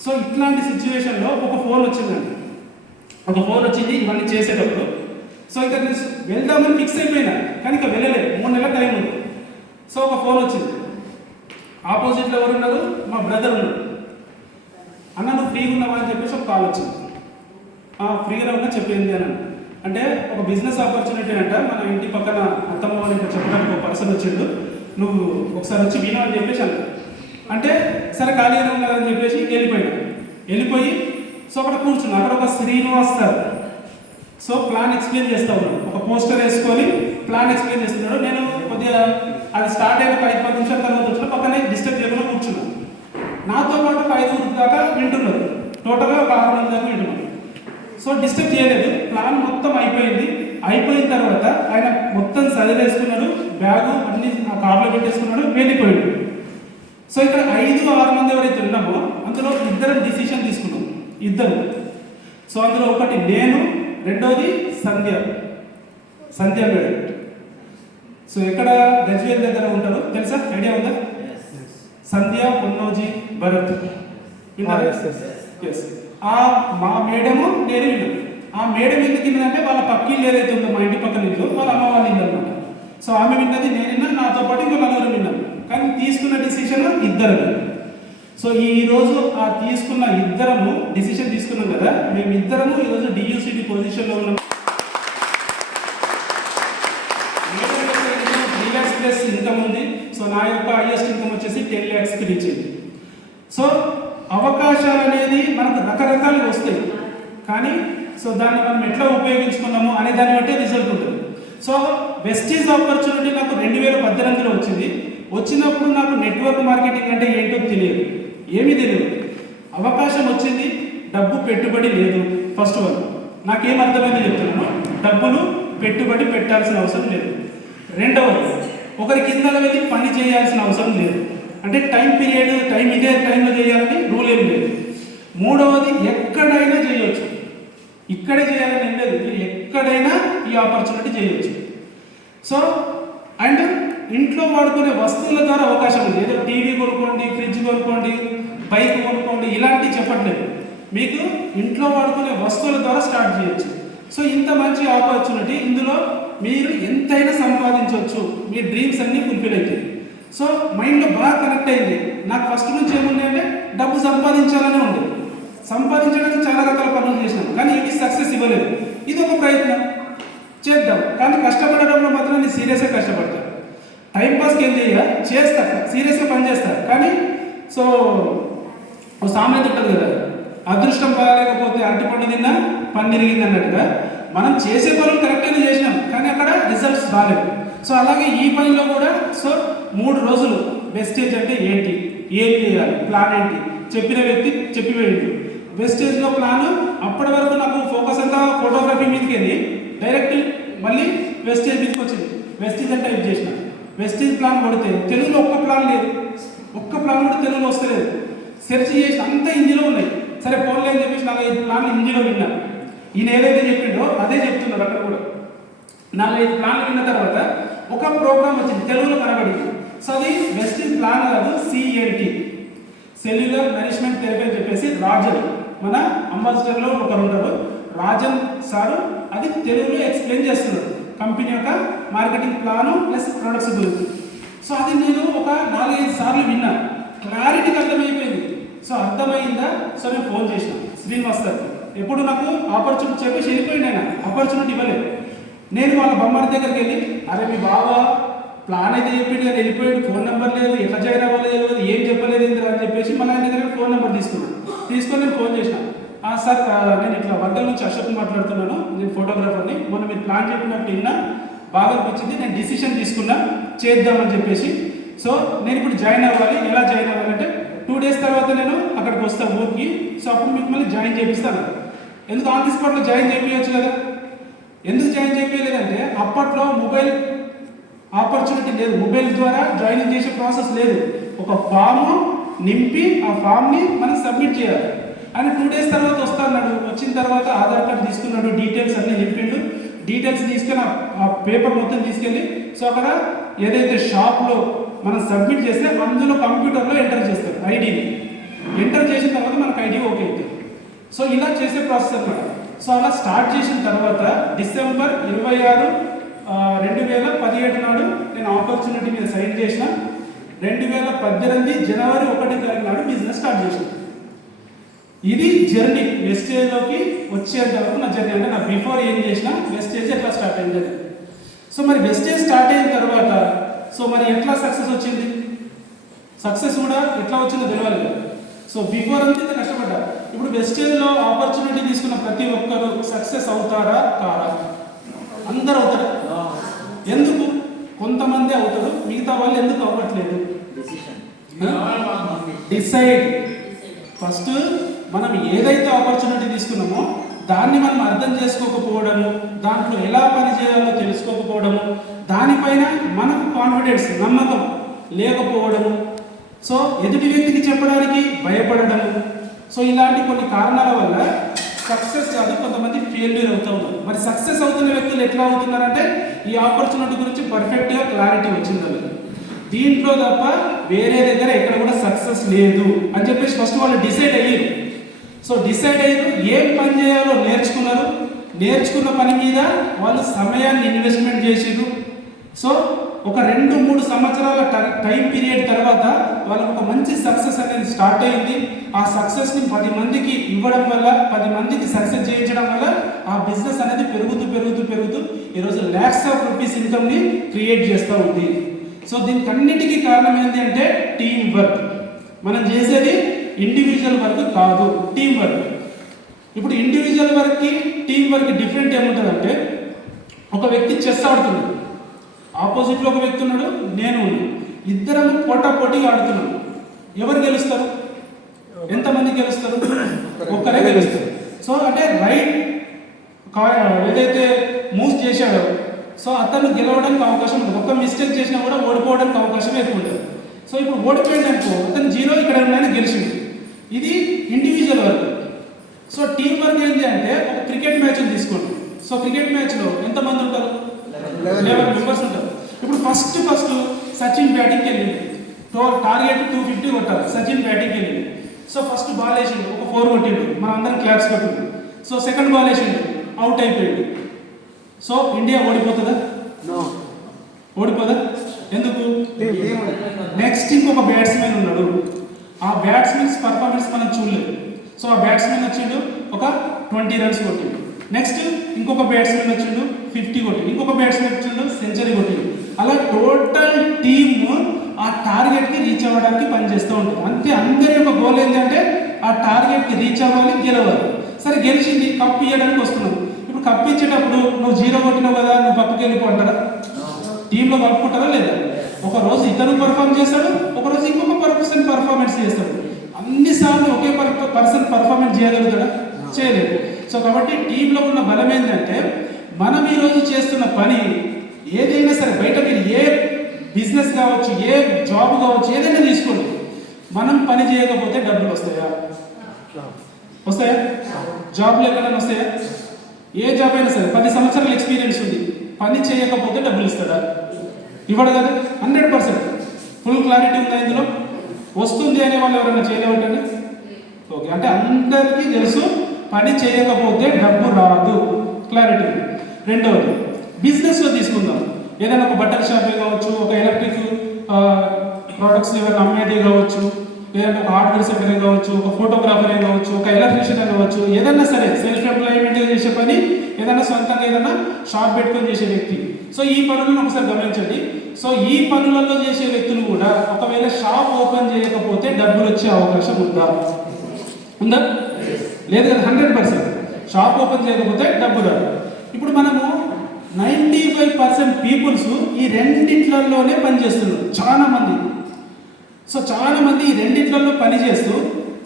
సో ఇట్లాంటి సిచ్యువేషన్లో ఒక ఫోన్ వచ్చిందండి. ఒక ఫోన్ వచ్చింది ఇవన్నీ చేసేటప్పుడు. సో ఇక వెళ్దామని ఫిక్స్ అయిపోయినా, కానీ ఇక వెళ్ళలేదు, 3 నెలల టైం ఉంది. సో ఒక ఫోన్ వచ్చింది. ఆపోజిట్లో ఎవరు ఉన్నారు, మా బ్రదర్ ఉన్నాడు. అన్న నువ్వు ఫ్రీగా ఉన్నావా అని చెప్పేసి ఒక కాల్ వచ్చింది. ఫ్రీగా ఉన్నా చెప్పింది అని అంటే ఒక బిజినెస్ ఆపర్చునిటీ అంట, మన ఇంటి పక్కన అత్తమ్మ వాళ్ళు ఇక్కడ చెప్పడానికి ఒక పర్సన్ వచ్చిండు, నువ్వు ఒకసారి వచ్చి విను అని చెప్పేసి అన్న. అంటే సరే ఖాళీగానే ఉన్నారని చెప్పేసి వెళ్ళిపోయి సో అక్కడ కూర్చున్నా. అక్కడ ఒక Srinivas sir so plan explain చేస్తూ ఉన్నాడు. ఒక పోస్టర్ వేసుకొని ప్లాన్ ఎక్స్ప్లెయిన్ చేస్తున్నాడు. నేను కొద్దిగా అది స్టార్ట్ అయిన 5-10 నిమిషాల తర్వాత వచ్చిన పక్కనే డిస్టర్బ్ చేయకుండా కూర్చున్నాను. నాతో పాటు 5 దాకా వింటున్నారు, టోటల్గా ఒక 6 మంది దాకా వింటున్నారు. సో డిస్టర్బ్ చేయలేదు. ప్లాన్ మొత్తం అయిపోయిన తర్వాత ఆయన మొత్తం సదిరేసుకున్నాడు, బ్యాగు అన్ని ఆ కార్లో పెట్టేసుకున్నాడు, వెళ్ళిపోయాడు. సో ఇక్కడ 5-6 మంది ఎవరైతే ఉన్నామో అందులో ఇద్దరం డిసిషన్ తీసుకున్నాం, ఇద్దరు. సో అందులో ఒకటి నేను, రెండోది సంధ్య మేడం. సో ఎక్కడ గజ్వేల్ దగ్గర ఉంటారు తెలుసా, ఐడియా ఉందా? సంధ్య, పున్నోజీ, భరత్. మా మేడము నేను విన్నాను. ఆ మేడం ఎందుకు విన్నదంటే వాళ్ళ పక్కిళ్ళు ఏదైతే ఉందో మా ఇంటి పక్కన ఇల్లు, వాళ్ళ అమ్మ వాళ్ళ ఇల్లు అనమాట. సో ఆమె విన్నది, నేను విన్నా, నాతో పాటు ఇంకో 4 విన్నాను. కానీ తీసుకున్న డిసిషన్ ఇద్దరు. సో ఈరోజు ఆ తీసుకున్న ఇద్దరము డిసిషన్ తీసుకున్నాం కదా, మేము ఇద్దరము ఈరోజు డియూసిటీ పొజిషన్లో ఉన్నాం. 3 lakhs ప్లస్ ఇన్కమ్ ఉంది. సో నా యొక్క హైయెస్ట్ ఇన్కమ్ వచ్చేసి 10 lakhsకి రీచ్ అయింది. సో అవకాశాలు అనేది మనకు రకరకాలుగా వస్తాయి, కానీ సో దాన్ని మనం ఎట్లా ఉపయోగించుకున్నాము అనే దాన్ని బట్టే రిజల్ట్ ఉంటుంది. సో వెస్టీజ్ ఆపర్చునిటీ నాకు 2018లో వచ్చింది. వచ్చినప్పుడు నాకు నెట్వర్క్ మార్కెటింగ్ అంటే ఏంటో తెలియదు, ఏమీ తెలియదు. అవకాశం వచ్చింది, డబ్బు పెట్టుబడి లేదు. ఫస్ట్ వన్ నాకేం అర్థమైంది చెప్తున్నాను, డబ్బులు పెట్టుబడి పెట్టాల్సిన అవసరం లేదు. రెండవది ఒకరి కింద వెళ్ళి పని చేయాల్సిన అవసరం లేదు, అంటే టైం ఇదే టైంలో చేయాలని రూల్ ఏం లేదు. మూడవది ఎక్కడైనా చేయొచ్చు, ఇక్కడే చేయాలని ఏం లేదు, మీరు ఎక్కడైనా ఈ ఆపర్చునిటీ చేయొచ్చు. సో అండ్ ఇంట్లో వాడుకునే వస్తువుల ద్వారా అవకాశం ఉంది. ఏదో టీవీ కొనుక్కోండి, ఫ్రిడ్జ్ కొనుక్కోండి, బైక్ కొనుక్కోండి ఇలాంటివి చెప్పట్లేదు, మీకు ఇంట్లో వాడుకునే వస్తువుల ద్వారా స్టార్ట్ చేయొచ్చు. సో ఇంత మంచి ఆపర్చునిటీ, ఇందులో మీరు ఎంతైనా సంపాదించవచ్చు, మీ డ్రీమ్స్ అన్నీ ఫుల్ఫిల్ అవుతాయి. సో మైండ్లో బాగా కనెక్ట్ అయింది. నాకు ఫస్ట్ నుంచి ఏముంది అంటే డబ్బు సంపాదించాలనే ఉంది. సంపాదించడానికి చాలా రకాల పనులు చేసినాం, కానీ ఇవి సక్సెస్ ఇవ్వలేదు. ఇది ఒక ప్రయత్నం చేద్దాం, కానీ కష్టపడడంలో మాత్రం నేను సీరియస్గా కష్టపడతాను. టైంపాస్కి ఏం చేస్తా, సీరియస్గా పని చేస్తాను. కానీ సో సామెత ఉంటుంది కదా, అదృష్టం బాగాలేకపోతే అరటిపండు తిన్నా పని తిరిగింది అన్నట్టుగా, మనం చేసే పనులు కరెక్ట్గానే చేసినాం, కానీ అక్కడ రిజల్ట్స్ రాలేదు. సో అలాగే ఈ పనిలో కూడా సో 3 రోజులు వెస్టేజ్ అంటే ఏంటి, ఏం చేయాలి, ప్లాన్ ఏంటి, చెప్పిన వ్యక్తి చెప్పిపోయింది. వెస్టేజ్లో ప్లాన్ అప్పటి వరకు నాకు ఫోకస్ అంతా ఫోటోగ్రఫీ మీదకి వెళ్ళి డైరెక్ట్ మళ్ళీ వెస్టేజ్ మీదకి వచ్చింది. వెస్టేజ్ అంటే టైప్ చేసిన, వెస్టేజ్ ప్లాన్ కొడితే తెలుగులో ఒక్క ప్లాన్ లేదు, ఒక్క ప్లాన్ కూడా తెలుగులో వస్తలేదు. సెర్చ్ చేసి అంతా హిందీలో ఉన్నాయి. సరే ఫోన్లో అని చెప్పేసి 4-5 ప్లాన్లు హిందీలో విన్నా. ఈయన ఏదైతే చెప్పిండో అదే చెప్తున్నారు అక్కడ కూడా. 4-5 ప్లాన్లు విన్న తర్వాత ఒక ప్రోగ్రామ్ వచ్చింది, తెలుగులో కనబడింది. సో అది వెస్టేజ్ ప్లాన్ కాదు, CNT, సెల్యులర్ నరిష్మెంట్ థెరపీ అని చెప్పేసి రాజు మన అంబాసిడర్లో ఒకరు ఉంటారు, రాజన్ సారు అది తెలుగులో ఎక్స్ప్లెయిన్ చేస్తున్నారు కంపెనీ యొక్క మార్కెటింగ్ ప్లాను ప్లస్ ప్రొడక్ట్స్ గురించి. సో అది నేను ఒక 4-5 సార్లు విన్నా, క్లారిటీకి అర్థమైపోయింది. సో అర్థమైందా, సో నేను ఫోన్ చేసిన శ్రీనివాస్ సార్. ఎప్పుడు నాకు ఆపర్చునిటీ చెప్పేసి వెళ్ళిపోయింది, ఆయన ఆపర్చునిటీ ఇవ్వలేదు. నేను వాళ్ళ బొమ్మారి దగ్గరికి వెళ్ళి, అరే మీ బావా ప్లాన్ అయితే చెప్పింది కానీ వెళ్ళిపోయాడు, ఫోన్ నెంబర్ లేదు, ఎట్లా జాయిన్ అవ్వాలి తెలియదు, ఏం చెప్పలేదు ఇంద్ర అని చెప్పేసి మళ్ళీ ఆయన దగ్గర ఫోన్ నెంబర్ తీసుకొని నేను ఫోన్ చేసిన. సార్ నేను ఇట్లా వర్గల్ నుంచి అశోక్ మాట్లాడుతున్నాను, నేను ఫోటోగ్రాఫర్ని. మొన్న మీరు ప్లాన్ చెప్పినట్టు విన్నా, బాగా అనిపించింది, నేను డిసిషన్ తీసుకున్నా చేద్దామని చెప్పేసి. సో నేను ఇప్పుడు జాయిన్ అవ్వాలి, ఎలా జాయిన్ అవ్వాలంటే 2 days తర్వాత నేను అక్కడికి వస్తాను ఊరికి. సో అప్పుడు మీకు మళ్ళీ జాయిన్ చేపిస్తాను. ఎందుకు ఆన్ ది స్పాట్లో జాయిన్ చేయించవచ్చు కదా. ఎందుకు జాయిన్ చేయించలేదంటే అప్పట్లో మొబైల్ ఆపర్చునిటీ లేదు, మొబైల్ ద్వారా జాయినింగ్ చేసే ప్రాసెస్ లేదు. ఒక ఫామ్ నింపి ఆ ఫామ్ని మనం సబ్మిట్ చేయాలి. అని 2 days తర్వాత వస్తాడు. వచ్చిన తర్వాత ఆధార్ కార్డు తీసుకున్నాడు, డీటెయిల్స్ అన్నీ నింపిండు. డీటెయిల్స్ తీసుకొని ఆ పేపర్ మొత్తం తీసుకెళ్ళి సో అక్కడ ఏదైతే షాప్లో మనం సబ్మిట్ చేస్తే అందులో కంప్యూటర్లో ఎంటర్ చేస్తారు ఐడిని. ఎంటర్ చేసిన తర్వాత మనకు ఐడి ఓకే అవుతుంది. సో ఇలా చేసే ప్రాసెస్ అన్నమాట. సో అలా స్టార్ట్ చేసిన తర్వాత December 26, 2017 నాడు నేను ఆపర్చునిటీ మీద సైన్ చేసిన. 2018 January 1 నాడు బిజినెస్ స్టార్ట్ చేసిన. ఇది జర్నీ. వెస్టేజ్లోకి వచ్చేంత వరకు నా జర్నీ. అంటే నా బిఫోర్ ఏం చేసిన, వెస్టేజ్ ఎట్లా స్టార్ట్ అయింది. సో మరి వెస్టేజ్ స్టార్ట్ అయిన తర్వాత సో మరి ఎట్లా సక్సెస్ వచ్చింది, సక్సెస్ కూడా ఎట్లా వచ్చిందో తెలియాలి కదా. సో బిఫోర్ అంతా కష్టపడ్డా. ఇప్పుడు వెస్టేజ్లో ఆపర్చునిటీ తీసుకున్న ప్రతి ఒక్కరు సక్సెస్ అవుతారా కారా? అందరూ అవుతారా? ఎందుకు? కొంతమంది అవుతారు, మిగతా వాళ్ళు ఎందుకు అవ్వట్లేదు? డిసైడ్. ఫస్ట్ మనం ఏదైతే ఆపర్చునిటీ తీసుకున్నామో దాన్ని మనం అర్థం చేసుకోకపోవడము, దాంట్లో ఎలా పని చేయాలో తెలుసుకోకపోవడము, దానిపైన మనకు కాన్ఫిడెన్స్ నమ్మకం లేకపోవడము, సో ఎదుటి వ్యక్తికి చెప్పడానికి భయపడడము. సో ఇలాంటి కొన్ని కారణాల వల్ల సక్సెస్ కాదు, కొంతమంది ఫెయిల్యూర్ అవుతూ ఉన్నారు. మరి సక్సెస్ అవుతున్న వ్యక్తులు ఎట్లా అవుతున్నారంటే ఈ ఆపర్చునిటీ గురించి పర్ఫెక్ట్గా క్లారిటీ వచ్చింది. దీంట్లో తప్ప వేరే దగ్గర ఎక్కడ కూడా సక్సెస్ లేదు అని చెప్పేసి ఫస్ట్ వాళ్ళు డిసైడ్ అయ్యారు. సో డిసైడ్ అయ్యారు, ఏం పని చేయాలో నేర్చుకున్నారు. నేర్చుకున్న పని మీద వాళ్ళు సమయాన్ని ఇన్వెస్ట్మెంట్ చేసారు. సో ఒక 2-3 సంవత్సరాల టైం పీరియడ్ తర్వాత వాళ్ళకు ఒక మంచి సక్సెస్ అనేది స్టార్ట్ అయింది. ఆ సక్సెస్ని 10 మందికి ఇవ్వడం వల్ల, 10 మందికి సక్సెస్ చేయించడం వల్ల ఆ బిజినెస్ అనేది పెరుగుతూ ఈరోజు lakhs of rupees ఇన్కమ్ని క్రియేట్ చేస్తూ ఉంది. సో దీనికి అన్నిటికీ కారణం ఏంటి అంటే టీమ్ వర్క్. మనం చేసేది ఇండివిజువల్ వర్క్ కాదు, టీం వర్క్. ఇప్పుడు ఇండివిజువల్ వర్క్కి టీం వర్క్ డిఫరెంట్ ఏముంటుందంటే, ఒక వ్యక్తి చెస్ ఆడుతున్నాడు, ఆపోజిట్లో ఒక వ్యక్తి ఉన్నాడు, నేను ఇద్దరం పోటాపోటీగా ఆడుతున్నాం. ఎవరు గెలుస్తారు? ఎంతమంది గెలుస్తారు? ఒక్కరే గెలుస్తారు. సో అంటే రైట్ ఏదైతే మూవ్స్ చేశాడో సో అతను గెలవడానికి అవకాశం ఉంటుంది. ఒక్క మిస్టేక్ చేసినా కూడా ఓడిపోవడానికి అవకాశం ఎక్కువ ఉంటుంది. సో ఇప్పుడు ఓడిపోయింది అనుకో, అతను 0 ఇక్కడ ఉన్నాయని గెలిచింది. ఇది individual work. So team work ఏంటి అంటే, ఒక క్రికెట్ మ్యాచ్ తీసుకోండి. సో క్రికెట్ మ్యాచ్లో ఎంతమంది ఉంటారు? 11 మెంబర్స్ ఉంటారు. ఇప్పుడు ఫస్ట్ సచిన్ బ్యాటింగ్కి వెళ్ళింది. టార్గెట్ 250 కొట్టాలి. సచిన్ బ్యాటింగ్కి వెళ్ళింది. సో ఫస్ట్ బాల్ వేసిండు, ఒక 4 కొట్టిండు, మనం అందరం క్లాప్స్ కొట్టిండు. సో సెకండ్ బాల్ వేసిండు, అవుట్ అయిపోయింది. సో ఇండియా ఓడిపోతుందా? ఓడిపోదా? ఎందుకు? నెక్స్ట్ ఇంకొక బ్యాట్స్మెన్ ఉన్నాడు, ఆ బ్యాట్స్మెన్స్ పర్ఫార్మెన్స్ మనం చూడలేదు. సో ఆ బ్యాట్స్మెన్ వచ్చిండు, ఒక 20 runs కొట్టిండు. నెక్స్ట్ ఇంకొక బ్యాట్స్మెన్ వచ్చిండు, 50 కొట్టిండు. ఇంకొక బ్యాట్స్మెన్ వచ్చిండు, సెంచరీ కొట్టిండు. అలా టోటల్ టీమ్ ఆ టార్గెట్కి రీచ్ అవ్వడానికి పనిచేస్తూ ఉంటుంది. అంతే, అందరి యొక్క గోల్ ఏంటంటే ఆ టార్గెట్కి రీచ్ అవ్వాలి, గెలవాలి. సరే గెలిచింది, కప్పు ఇవ్వడానికి వస్తున్నావు. ఇప్పుడు కప్పు ఇచ్చేటప్పుడు నువ్వు 0 కొట్టినావు కదా, నువ్వు పక్కకి వెళ్ళిపోంటారా? టీంలో కలుపుకుంటారా లేదా? ఒక రోజు ఇతను పర్ఫామ్ చేస్తాడు, ఒక రోజు ఇంకొక పర్సన్ పర్ఫార్మెన్స్ చేస్తాడు. అన్నిసార్లు ఒకే పర్సన్ పర్ఫార్మెన్స్ చేయగలుగుతాడా? చేయలేదు. సో కాబట్టి టీంలో ఉన్న బలం ఏంటంటే, మనం ఈరోజు చేస్తున్న పని ఏదైనా సరే, బయట మీరు ఏ బిజినెస్ కావచ్చు, ఏ జాబ్ కావచ్చు, ఏదైనా తీసుకోండి, మనం పని చేయకపోతే డబ్బులు వస్తాయా? జాబ్లో ఎక్కడైనా వస్తాయా? ఏ జాబ్ అయినా సరే, 10 సంవత్సరాల ఎక్స్పీరియన్స్ ఉంది, పని చేయకపోతే డబ్బులు ఇస్తాడా? ఇవ్వడు కదా. 100% ఫుల్ క్లారిటీ ఉందా ఇందులో? వస్తుంది అనే వాళ్ళు ఎవరైనా చేయలేవటండి? ఓకే, అంటే అందరికీ తెలుసు పని చేయకపోతే డబ్బు రాదు, క్లారిటీ. రెండవది బిజినెస్లో తీసుకుందాం. ఏదైనా ఒక బట్టల షాపే కావచ్చు, ఒక ఎలక్ట్రిక్ ప్రోడక్ట్స్ ఏమైనా అమ్మేదే కావచ్చు, లేదంటే ఒక హార్డ్వేర్ సెంటరే కావచ్చు, ఒక ఫోటోగ్రాఫరే కావచ్చు, ఒక ఎలక్ట్రీషియన్ కావచ్చు, ఏదైనా సరే సెల్ఫ్ ఎంప్లాయ్మెంట్ చేసే పని, ఏదైనా సొంతంగా ఏదైనా షాప్ పెట్టుకొని చేసే వ్యక్తి. సో ఈ పనులను ఒకసారి గమనించండి. సో ఈ పనులలో చేసే వ్యక్తులు కూడా ఒకవేళ షాప్ ఓపెన్ చేయకపోతే డబ్బులు వచ్చే అవకాశం ఉందా? ఉందా? లేదు కదా, 100%. షాప్ ఓపెన్ చేయకపోతే డబ్బు రాదు. ఇప్పుడు మనము 95% పీపుల్స్ ఈ రెండిట్లలోనే పనిచేస్తున్నారు చాలా మంది. సో చాలా మంది ఈ రెండిట్లలో పని చేస్తూ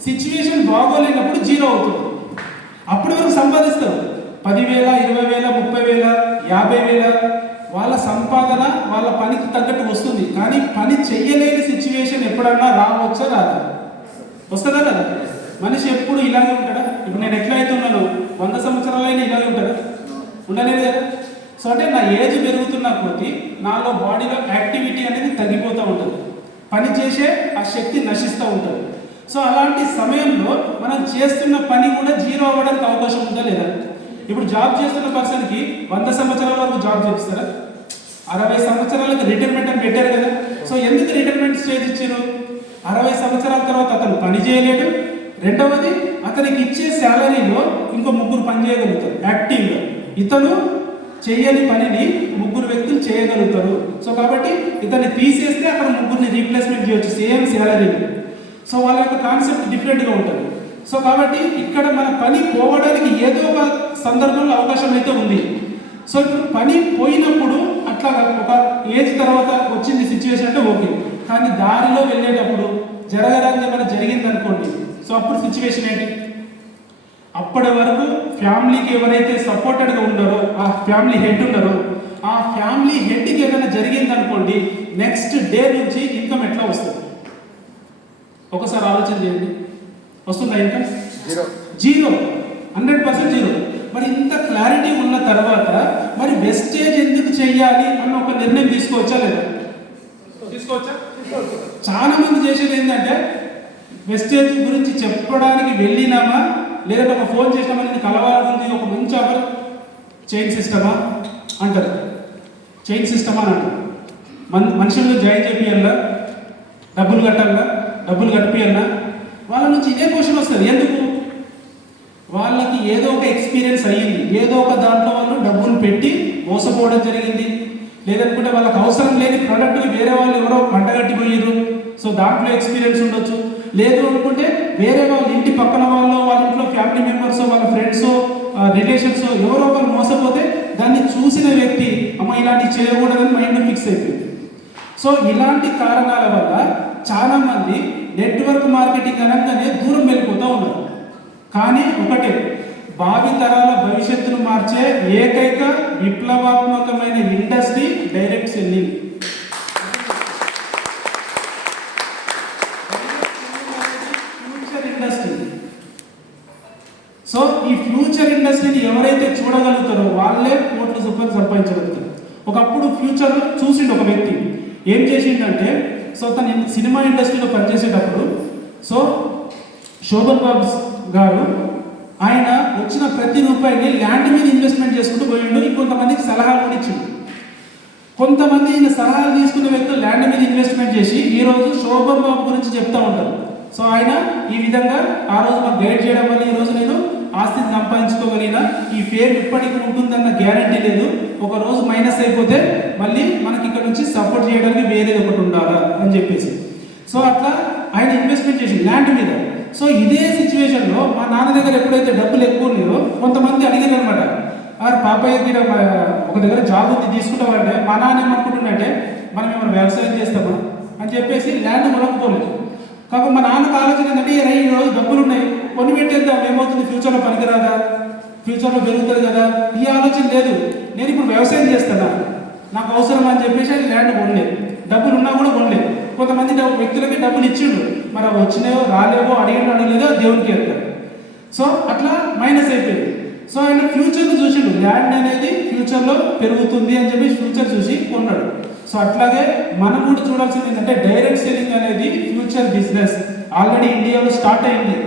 సిచ్యువేషన్ బాగోలేనప్పుడు జీరో అవుతుంది. అప్పటి వరకు సంపాదిస్తారు 10,000, 20,000, 30,000, 50,000 వాళ్ళ సంపాదన వాళ్ళ పనికి తగ్గట్టు వస్తుంది. కానీ పని చెయ్యలేని సిచ్యువేషన్ ఎప్పుడన్నా రావచ్చా? రాదా? వస్తుందా కదా? మనిషి ఎప్పుడు ఇలాగే ఉంటాడా? ఇప్పుడు నేను ఎట్లయితే ఉన్నాను 100 సంవత్సరాలైనా ఇలాగే ఉంటాడా? ఉండలేదు కదా. సో అంటే నా ఏజ్ పెరుగుతున్న కొద్దీ నాలో బాడీలో యాక్టివిటీ అనేది తగ్గిపోతూ ఉంటుంది, పని చేసే ఆ శక్తి నశిస్తూ ఉంటుంది. సో అలాంటి సమయంలో మనం చేస్తున్న పని కూడా జీరో అవ్వడానికి అవకాశం ఉందా లేదా? ఇప్పుడు జాబ్ చేస్తున్న పర్సన్కి 100 సంవత్సరాల వరకు జాబ్ చేస్తారా? 60 సంవత్సరాలకు రిటైర్మెంట్ అని పెట్టారు కదా. సో ఎందుకు రిటైర్మెంట్ స్టేజ్ ఇచ్చారు? 60 సంవత్సరాల తర్వాత అతను పని చేయలేడు. రెండవది, అతనికి ఇచ్చే శాలరీలో ఇంకో 3 పని చేయగలుగుతారు యాక్టివ్గా. ఇతను చేయని పనిని 3 వ్యక్తులు చేయగలుగుతారు. సో కాబట్టి ఇతన్ని తీసేస్తే అక్కడ 3ని రీప్లేస్మెంట్ చేయొచ్చు సేమ్ శాలరీ. సో వాళ్ళ యొక్క కాన్సెప్ట్ డిఫరెంట్గా ఉంటుంది. సో కాబట్టి ఇక్కడ మన పని పోవడానికి ఏదో ఒక సందర్భంలో అవకాశం అయితే ఉంది. సో ఇప్పుడు పని పోయినప్పుడు అట్లా ఒక ఏజ్ తర్వాత వచ్చింది సిచ్యువేషన్ అంటే ఓకే. కానీ దారిలో వెళ్ళేటప్పుడు జరగడానికి ఏమైనా జరిగింది అనుకోండి, సో అప్పుడు సిచ్యువేషన్ ఏంటి? అప్పటి వరకు ఫ్యామిలీకి ఎవరైతే సపోర్టెడ్గా ఉన్నారో, ఆ ఫ్యామిలీ హెడ్ ఉన్నారో, ఆ ఫ్యామిలీ హెడ్కి ఏదైనా జరిగింది అనుకోండి, నెక్స్ట్ డే నుంచి ఇన్కమ్ ఎట్లా వస్తుంది? ఒకసారి ఆలోచన చేయండి. వస్తుందా ఇన్కమ్? Zero, 100% zero. మరి ఇంత క్లారిటీ ఉన్న తర్వాత మరి వెస్టేజ్ ఎందుకు చెయ్యాలి అన్న ఒక నిర్ణయం తీసుకోవచ్చా లేదా? తీసుకోవచ్చా? చాలా మంది చేసేది ఏంటంటే వెస్టేజ్ గురించి చెప్పడానికి వెళ్ళినామా, లేదంటే ఒక ఫోన్ చేసినామా, నేను కలవాలనుంది, ఒక మంచి ఆఫర్, చైన్ సిస్టమా అంటారు. చైన్ సిస్టమా అని అంటారు. మనుషులను జాయిన్ చేపియాలా, డబ్బులు కట్టాలా, డబ్బులు కట్టిపియాలా, వాళ్ళ నుంచి ఇదే క్వశ్చన్ వస్తుంది. ఎందుకు? వాళ్ళకి ఏదో ఒక ఎక్స్పీరియన్స్ అయ్యింది, ఏదో ఒక దాంట్లో వాళ్ళు డబ్బులు పెట్టి మోసపోవడం జరిగింది, లేదనుకుంటే వాళ్ళకి అవసరం లేని ప్రోడక్ట్ని వేరే వాళ్ళు ఎవరో పంటగట్టిపోయారు, సో దాంట్లో ఎక్స్పీరియన్స్ ఉండొచ్చు. లేదు అనుకుంటే వేరే వాళ్ళ ఇంటి పక్కన వాళ్ళు, వాళ్ళ ఇంట్లో ఫ్యామిలీ మెంబర్స్, వాళ్ళ ఫ్రెండ్స్, రిలేషన్స్ ఎవరో ఒకరు మోసపోతే దాన్ని చూసిన వ్యక్తి అమ్మ ఇలాంటివి చేయకూడదని మైండ్ ఫిక్స్ అయిపోయింది. సో ఇలాంటి కారణాల వల్ల చాలామంది నెట్వర్క్ మార్కెటింగ్ అనగానే దూరం వెళ్ళిపోతూ ఉన్నారు. కానీ ఒకటే, భావి తరాల భవిష్యత్తును మార్చే ఏకైక విప్లవాత్మకమైన industry direct selling. Future industry. So ఈ ఫ్యూచర్ ఇండస్ట్రీని ఎవరైతే చూడగలుగుతారో వాళ్ళే కోట్లు సంపాదించగలుగుతారు. ఒకప్పుడు ఫ్యూచర్ చూసిండు ఒక వ్యక్తి, ఏం చేసిండంటే, సో తను సినిమా ఇండస్ట్రీలో పనిచేసేటప్పుడు సో శోభన్ బాబు గారు ఆయన వచ్చిన ప్రతి రూపాయిని ల్యాండ్ మీద ఇన్వెస్ట్మెంట్ చేసుకుంటూ పోయిండు. ఇంకొంతమందికి సలహాలు కూడా ఇచ్చిండు. కొంతమంది ఈయన సలహాలు తీసుకున్న వ్యక్తులు ల్యాండ్ మీద ఇన్వెస్ట్మెంట్ చేసి ఈరోజు శోభన్ బాబు గురించి చెప్తూ ఉంటారు. సో ఆయన ఈ విధంగా ఆ రోజు మాకు గైడ్ చేయడం వల్ల ఈరోజు నేను ఆస్తిని సంపాదించుకోగలిగిన, ఈ ఫేమ్ ఇప్పటికీ ఉంటుందన్న గ్యారంటీ లేదు, ఒక రోజు మైనస్ అయిపోతే మళ్ళీ మనకి ఇక్కడ నుంచి సపోర్ట్ చేయడానికి వేరేది ఒకటి ఉండాలా అని చెప్పేసి. సో అట్లా ఆయన ఇన్వెస్ట్మెంట్ చేసి ల్యాండ్ మీద. సో ఇదే సిచ్యువేషన్లో మా నాన్న దగ్గర ఎప్పుడైతే డబ్బులు ఎక్కువ ఉన్నాయో కొంతమంది అడిగారు అనమాట, పాపయ్య దగ్గర ఒక దగ్గర జాబ్ ఉంది తీసుకుంటామంటే, మా నాన్న ఏమనుకుంటుందంటే మనం ఏమైనా వ్యవసాయం చేస్తామా అని చెప్పేసి ల్యాండ్ కొనకపోలేదు. కాబట్టి మా నాన్నకు ఆలోచన ఏంటంటే, ఈ రోజు డబ్బులు ఉన్నాయి కొని పెట్టేద్దాం, ఏమవుతుంది, ఫ్యూచర్లో పనికిరాదా, ఫ్యూచర్లో పెరుగుతుంది కదా, ఈ ఆలోచన లేదు. నేను ఇప్పుడు వ్యవసాయం చేస్తానా, నాకు అవసరం అని చెప్పేసి అది ల్యాండ్ కొనలేదు. డబ్బులు ఉన్నా కూడా కొనలేదు. కొంతమంది వ్యక్తులకి డబ్బులు ఇచ్చిండు, మరి అవి వచ్చినాయో రాలేవో, అడగలేదో దేవునికి వెళ్తారు. సో అట్లా మైనస్ అయిపోయింది. సో ఆయన ఫ్యూచర్ని చూసిండు, ల్యాండ్ అనేది ఫ్యూచర్లో పెరుగుతుంది అని చెప్పి ఫ్యూచర్ చూసి కొన్నాడు. సో అట్లాగే మనం కూడా చూడాల్సింది ఏంటంటే, డైరెక్ట్ సెల్లింగ్ అనేది ఫ్యూచర్ బిజినెస్ ఆల్రెడీ ఇండియాలో స్టార్ట్ అయింది.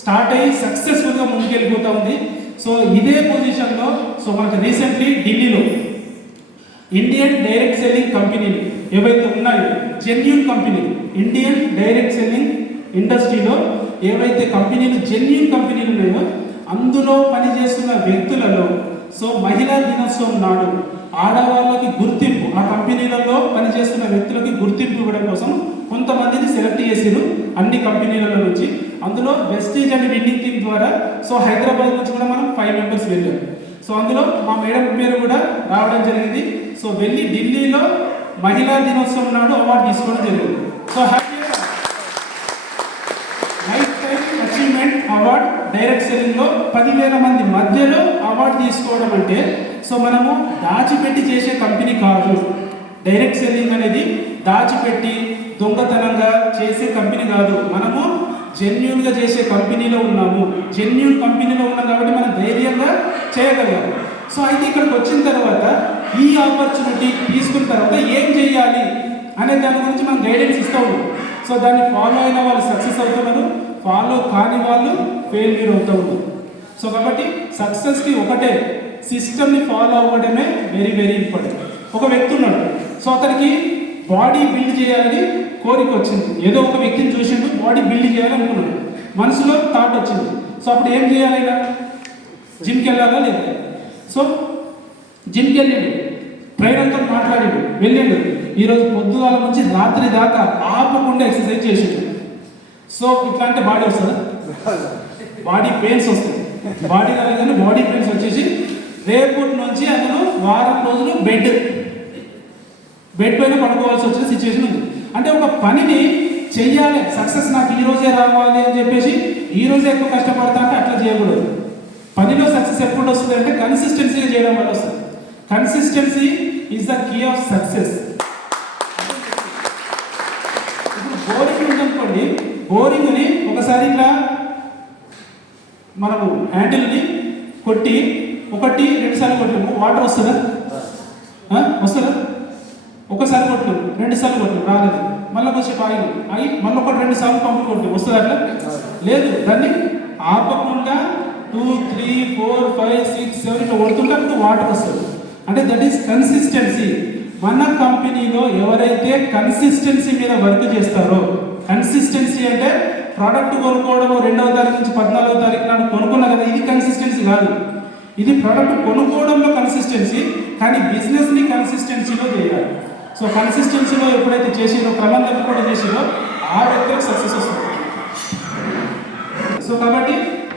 స్టార్ట్ అయ్యి సక్సెస్ఫుల్గా ముందుకెళ్ళిపోతూ ఉంది. సో ఇదే పొజిషన్లో సో మనకు రీసెంట్లీ ఢిల్లీలో ఇండియన్ డైరెక్ట్ సెల్లింగ్ కంపెనీలు ఏవైతే ఉన్నాయో, genuine company, Indian direct selling ఇండస్ట్రీలో ఏవైతే కంపెనీలు జెన్యూన్ కంపెనీలు ఉన్నాయో అందులో పనిచేస్తున్న వ్యక్తులలో సో మహిళా దినోత్సవం నాడు ఆడవాళ్ళకి గుర్తింపు, ఆ కంపెనీలలో పనిచేస్తున్న వ్యక్తులకి గుర్తింపు ఇవ్వడం కోసం కొంతమందిని సెలెక్ట్ చేసిరు అన్ని కంపెనీలలో నుంచి. అందులో వెస్టీజ్ అండ్ విన్నింగ్ టీమ్ ద్వారా సో హైదరాబాద్ నుంచి కూడా మనం 5 మెంబర్స్ వెళ్ళాం. సో అందులో మా మేడం పేరు కూడా రావడం జరిగింది. సో వెళ్ళి ఢిల్లీలో మహిళా దినోత్సవం నాడు అవార్డు తీసుకోవడం జరిగింది. సో హ్యాపీగా life time achievement award direct సెల్లింగ్లో 10,000 మంది మధ్యలో అవార్డు తీసుకోవడం అంటే సో మనము దాచిపెట్టి చేసే కంపెనీ కాదు. డైరెక్ట్ సెల్లింగ్ అనేది దాచిపెట్టి దొంగతనంగా చేసే కంపెనీ కాదు. మనము జెన్యూన్గా చేసే కంపెనీలో ఉన్నాము. జెన్యూన్ కంపెనీలో ఉన్నాం కాబట్టి మనం ధైర్యంగా చేయగలిగాము. సో అయితే ఇక్కడికి వచ్చిన తర్వాత ఈ ఆపర్చునిటీ తీసుకున్న తర్వాత ఏం చేయాలి అనే దాని గురించి మనం గైడెన్స్ ఇస్తూ ఉన్నాం. సో దాన్ని ఫాలో అయిన వాళ్ళు సక్సెస్ అవుతున్నారు, ఫాలో కాని వాళ్ళు ఫెయిల్యూర్ అవుతూ ఉన్నారు. సో కాబట్టి సక్సెస్కి ఒకటే, సిస్టమ్ని ఫాలో అవ్వడమే వెరీ వెరీ ఇంపార్టెంట్. ఒక వ్యక్తి ఉన్నాడు, సో అతనికి బాడీ బిల్డ్ చేయాలని కోరిక వచ్చింది. ఏదో ఒక వ్యక్తిని చూసిండు, బాడీ బిల్డ్ చేయాలనుకున్నాడు, మనసులో థాట్ వచ్చింది. సో అప్పుడు ఏం చేయాలి? జిమ్కి వెళ్ళాలా లేదా? సో జిమ్కి వెళ్ళిండు, ట్రైనర్తో మాట్లాడాడు, వెళ్ళిండు. ఈరోజు పొద్దుగాల నుంచి రాత్రి దాకా ఆపకుండా ఎక్సర్సైజ్ చేసిండు. సో ఇట్లా అంటే బాడీ వస్తుందా? బాడీ పెయిన్స్ వస్తుంది. బాడీ కానీ బాడీ పెయిన్స్ వచ్చేసి రేపటి నుంచి అతను వారం రోజులు బెడ్ పైన పడుకోవాల్సి వచ్చిన సిచ్యువేషన్ ఉంది. అంటే ఒక పనిని చెయ్యాలి, సక్సెస్ నాకు ఈ రోజే రావాలి అని చెప్పేసి ఈ రోజే ఎక్కువ కష్టపడతా అంటే అట్లా చేయకూడదు. పనిలో సక్సెస్ ఎప్పుడు వస్తుంది అంటే కన్సిస్టెన్సీగా చేయడం వల్ల వస్తుంది. Consistency is the key of success. ఇప్పుడు బోరింగ్ ఉందనుకోండి, బోరింగ్ని ఒకసారి ఇట్లా మనము హ్యాండిల్ని కొట్టి 1-2 సార్లు కొట్టాము, వాటర్ వస్తుందా? వస్తుందా? ఒకసారి కొట్టు, 2 సార్లు కొట్టు, రాలేదు. మళ్ళీ కొంచెం ఆగి మళ్ళీ 1-2 సార్లు పంపు కొట్టు, వస్తుంది అట్లా? లేదు. దాన్ని ఆపకుండా 2, 3, 4, 5, 6, 7 ఇట్లా కొడుతుంటే అప్పుడు వాటర్ వస్తుంది. అంటే దట్ ఈస్ కన్సిస్టెన్సీ. మన కంపెనీలో ఎవరైతే కన్సిస్టెన్సీ మీద వర్క్ చేస్తారో, కన్సిస్టెన్సీ అంటే ప్రోడక్ట్ కొనుక్కోవడం 2వ తారీఖు నుంచి 14వ తారీఖు నాడు కొనుక్కున్నా కదా, ఇది కన్సిస్టెన్సీ కాదు. ఇది ప్రోడక్ట్ కొనుక్కోవడంలో కన్సిస్టెన్సీ, కానీ బిజినెస్ని కన్సిస్టెన్సీలో చేయాలి. సో కన్సిస్టెన్సీలో ఎప్పుడైతే చేసిరో, క్రమం తప్పకుండా చేసిరో, ఆ వ్యక్తికి సక్సెస్ వస్తుంది. సో కాబట్టి